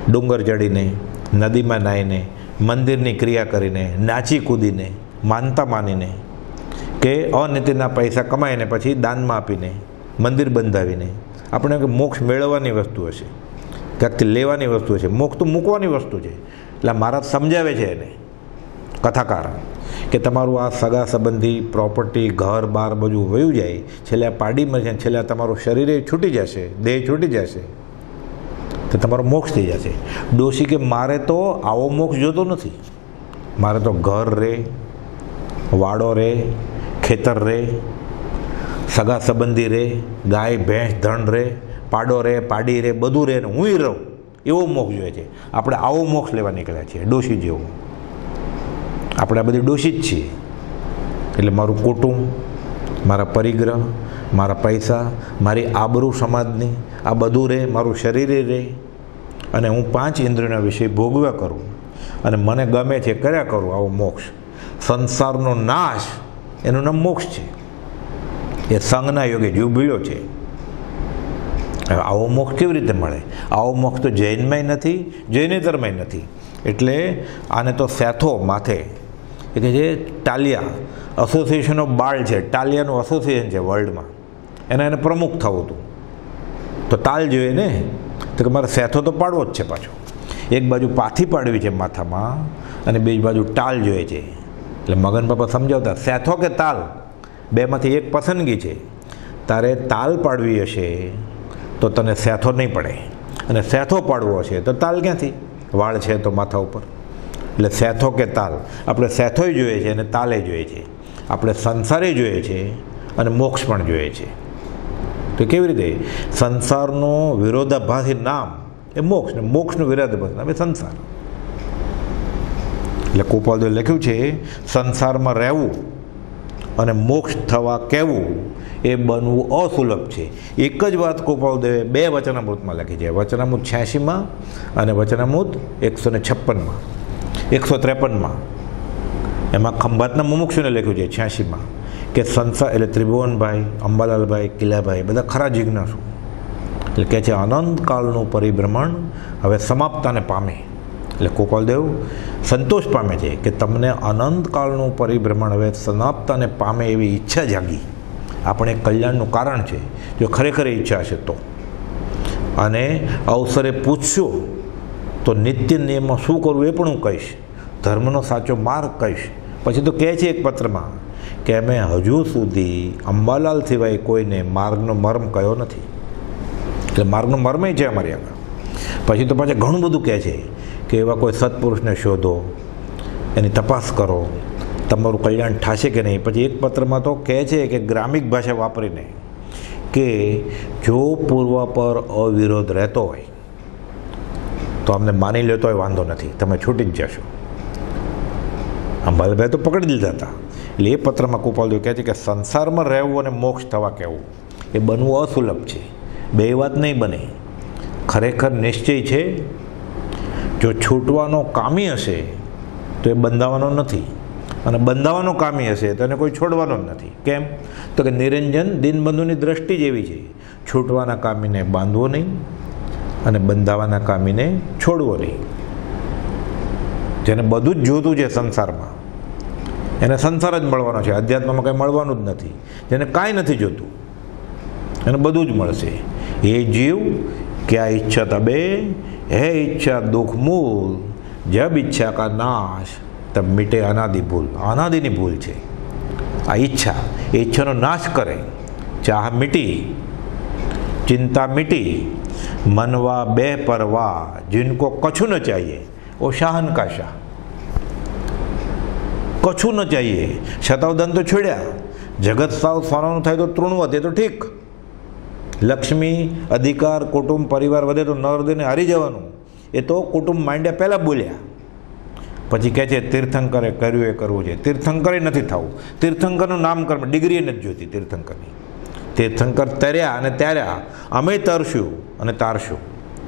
ડુંગર ચડીને, નદીમાં નાહીને, મંદિરની ક્રિયા કરીને, નાચી કૂદીને, માનતા માનીને, કે અનીતિના પૈસા કમાઈને પછી દાનમાં આપીને, મંદિર બંધાવીને આપણે કે મોક્ષ મેળવવાની વસ્તુ હશે, ક્યાંકથી લેવાની વસ્તુ હશે. મોક્ષ તો મૂકવાની વસ્તુ છે. એટલે મહારાજ સમજાવે છે એને, કથાકાર, કે તમારું આ સગા સંબંધી, પ્રોપર્ટી, ઘર બાર બધું વયું જાય, છેલ્લે આ પાડીમાં છે, છેલ્લે તમારું શરીરે છૂટી જશે, દેહ છૂટી જશે, તો તમારો મોક્ષ થઈ જશે. ડોશી કે મારે તો આવો મોક્ષ જોતો નથી. મારે તો ઘર રહે, વાડો રહે, ખેતર રહે, સગા સંબંધી રહે, ગાય ભેંસ ધણ રહે, પાડો રહે, પાડી રહે, બધું રહે, ને હું રહું, એવો મોક્ષ જોઈએ છે. આપણે આવો મોક્ષ લેવા નીકળ્યા છીએ, ડોશી જેવું. આપણે આ બધી ડોશી જ છીએ. એટલે મારું કુટુંબ, મારા પરિગ્રહ, મારા પૈસા, મારી આબરૂ સમાજની, આ બધું રહે, મારું શરીરે રહે, અને હું 5 ઇન્દ્રિયોના વિષય ભોગવ્યા કરું, અને મને ગમે છે કર્યા કરું. આવો મોક્ષ, સંસારનો નાશ, એનું નામ મોક્ષ છે. એ સંઘના યોગે જીવ ભીળ્યો છે. આવો મોક્ષ કેવી રીતે મળે? આવો મોક્ષ તો જૈનમાંય નથી, જૈનેતરમાંય નથી. એટલે આને તો સેથો માથે, એ કે જે ટાલિયા એસોસિએશન ઓફ બાળ છે, ટાલિયાનું એસોસિએશન છે વર્લ્ડમાં, એને પ્રમુખ થવું હતું. તો તાલ જોઈએ ને, તો કે મારે સેથો તો પાડવો જ છે પાછો. એક બાજુ પાથી પાડવી છે માથામાં, અને બીજી બાજુ ટાલ જોઈએ છે. એટલે મગન બાપા સમજાવતા, સેથો કે તાલ, બેમાંથી એક પસંદગી છે. તારે તાલ પાડવી હશે તો તને સેથો નહીં પડે, અને સેથો પાડવો હશે તો તાલ ક્યાંથી? વાળ છે તો માથા ઉપર. એટલે સેથો કે તાલ, આપણે સેથોય જોઈએ છે અને તાલે જોઈએ છે. આપણે સંસારે જોઈએ છે અને મોક્ષ પણ જોઈએ છે. તો કેવી રીતે? સંસારનો વિરોધાભાસી નામ એ મોક્ષ, ને મોક્ષનું વિરાધપત નામ એ સંસાર. એટલે કૃપાળુદેવે લખ્યું છે સંસારમાં રહેવું અને મોક્ષ થવા કહેવું એ બનવું અસુલભ છે. એક જ વાત કૃપાળુદેવે 2 વચનામૃતમાં લખી છે, વચનામૃત 86માં અને વચનામૃત 156માં 153માં. એમાં ખંભાતના મુમુક્ષુને લખ્યું છે 86માં કે સંસાર એટલે ત્રિભુવનભાઈ, અંબાલાલભાઈ, કિલાભાઈ બધા ખરા જિજ્ઞાસુ. એટલે કહે છે અનંતકાળનું પરિભ્રમણ હવે સમાપ્તાને પામે. એટલે કૃપાળુદેવ સંતોષ પામે છે કે તમને અનંતકાળનું પરિભ્રમણ હવે સમાપ્તાને પામે એવી ઈચ્છા જાગી. આપણે કલ્યાણનું કારણ છે જો ખરેખર ઈચ્છા હશે તો. અને અવસરે પૂછશો તો નિત્ય નિયમમાં શું કરવું એ પણ હું કહીશ, ધર્મનો સાચો માર્ગ કહીશ. પછી તો કહે છે એક પત્રમાં કે અમે હજુ સુધી અંબાલાલ સિવાય કોઈને માર્ગનો મર્મ કયો નથી. એટલે માર્ગનો મર્મ છે અમારી આગળ. પછી તો પાછા ઘણું બધું કહે છે કે એવા કોઈ સત્પુરુષને શોધો, એની તપાસ કરો, તમારું કલ્યાણ થશે કે નહીં. પછી એક પત્રમાં તો કહે છે કે ગ્રામિક ભાષા વાપરીને કે જો પૂર્વ પર અવિરોધ રહેતો હોય તો અમને માની લેતો હોય વાંધો નથી, તમે છૂટી જ જશો. અંબાલાલભાઈ તો પકડી લીધા હતા. એટલે એ પત્રમાં કૃપાળુદેવ કહે છે કે સંસારમાં રહેવું અને મોક્ષ થવા કહેવું એ બનવું અસુલભ છે. 2 વાત નહીં બને. ખરેખર નિશ્ચય છે જો છૂટવાનો કામી હશે તો એ બંધાવાનો નથી, અને બંધાવાનો કામી હશે તો એને કોઈ છોડવાનો જ નથી. કેમ? તો કે નિરંજન દિનબંધુની દ્રષ્ટિ જ એવી છે, છૂટવાના કામીને બાંધવો નહીં અને બંધાવાના કામીને છોડવો નહીં. જેને બધું જ જોતું છે સંસારમાં એને સંસાર જ મળવાનો છે, અધ્યાત્મમાં કંઈ મળવાનું જ નથી. જેને કાંઈ નથી જોતું એને બધું જ મળશે. એ જીવ ક્યાં ઈચ્છા તબે હે ઈચ્છા દુઃખ મૂલ, જબ ઈચ્છા કા નાશ તબ મીટે અનાદિ ભૂલ. અનાદિની ભૂલ છે આ ઈચ્છા. એ ઈચ્છાનો નાશ કરે, ચાહ મિટી, ચિંતા મિટી, મનવા બે પરવા, जिनको कछु न चाहिए वो शाहन का शाह. કછું ન ચાહીએ, શતાવધાન તો છોડ્યા. જગત સાવ સોનાનું થાય તો તૃણ વધે તો ઠીક, લક્ષ્મી, અધિકાર, કુટુંબ, પરિવાર વધે તો નરદેને હારી જવાનું. એ તો કુટુંબ માંડ્યા પહેલાં બોલ્યા. પછી કહે છે તીર્થંકરે કર્યું એ કરવું છે. તીર્થંકરે નથી થવું. તીર્થંકરનું નામકર્મ, ડિગ્રી નથી જોતી તીર્થંકરની. તીર્થંકર તર્યા અને ત્યાર્યા, અમે તરશું અને તારશું.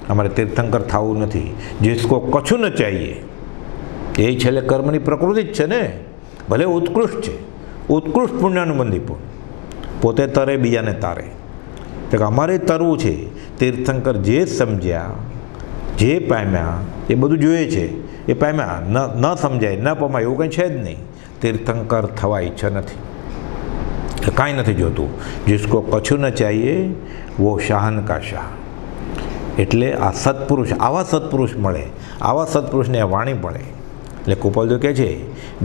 અમારે તીર્થંકર થવું નથી. जिसको કછું ન ચાહીએ એ છેલ્લે કર્મની પ્રકૃતિ જ છે ને, ભલે ઉત્કૃષ્ટ છે, ઉત્કૃષ્ટ પુણ્યાનુબંધી પણ પોતે તરે બીજાને તારે. તો અમારે તરવું છે. તીર્થંકર જે સમજ્યા, જે પામ્યા એ બધું જોઈએ છે, એ પામ્યા. ન સમજાય, ન પમાય એવું કંઈ છે જ નહીં. તીર્થંકર થવા ઈચ્છા નથી, કાંઈ નથી જોતું. जिसको કછું ન ચાહીએ વો શાહન કા શાહ. એટલે આ સત્પુરુષ, આવા સત્પુરુષ મળે, આવા સત્પુરુષને આ વાણી પડે. એટલે કૃપાળુદેવ કહે છે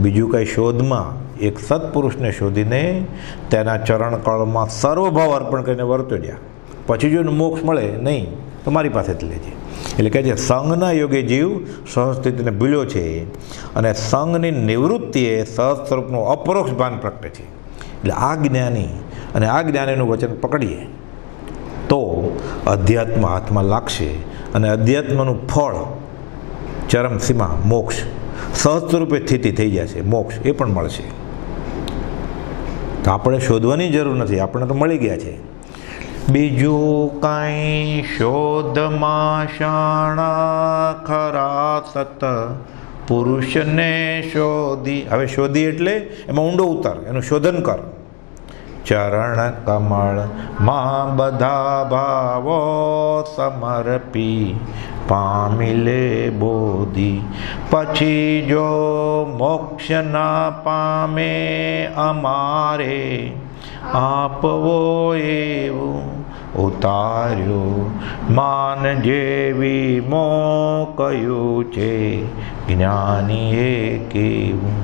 બીજું કંઈ શોધમાં એક સત્પુરુષને શોધીને તેના ચરણકળમાં સર્વભાવ અર્પણ કરીને વર્તો જ્યાં. પછી જો મોક્ષ મળે નહીં તો મારી પાસે જ લેજે. એટલે કહે છે સંઘના યોગે જીવ સહસ્થિતિને ભૂલ્યો છે અને સંઘની નિવૃત્તિએ સહજ સ્વરૂપનું અપરોક્ષ ભાન પ્રગટે છે. એટલે આ જ્ઞાની અને આ જ્ઞાનીનું વચન પકડીએ તો અધ્યાત્મ હાથમાં લાગશે અને અધ્યાત્મનું ફળ ચરમસીમા મોક્ષ સહજ સ્વરૂપે સ્થિતિ થઈ જશે. મોક્ષ એ પણ મળશે. તો આપણે શોધવાની જરૂર નથી, આપણે તો મળી ગયા છે. બીજું કાંઈ શોધમાં શાણા ખરા સત પુરુષને શોધી. હવે શોધી એટલે એમાં ઊંડો ઉતાર, એનું શોધન કર. ચરણ કમળ માં બધા ભાવો સમર્પી પામી લે બોધી. પછી જો મોક્ષ ના પામે અમારે આપવો એવું ઉતાર્યું માન જેવી મો કયું છે જ્ઞાનીએ કેવું.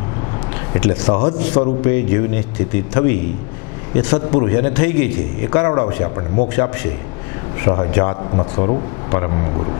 એટલે સહજ સ્વરૂપે જીવની સ્થિતિ થવી એ સત્પુરુષ એને થઈ ગઈ છે, એ કરાવડાવશે આપણને, મોક્ષ આપશે. સહજાત્મ સ્વરૂપ પરમ ગુરુ.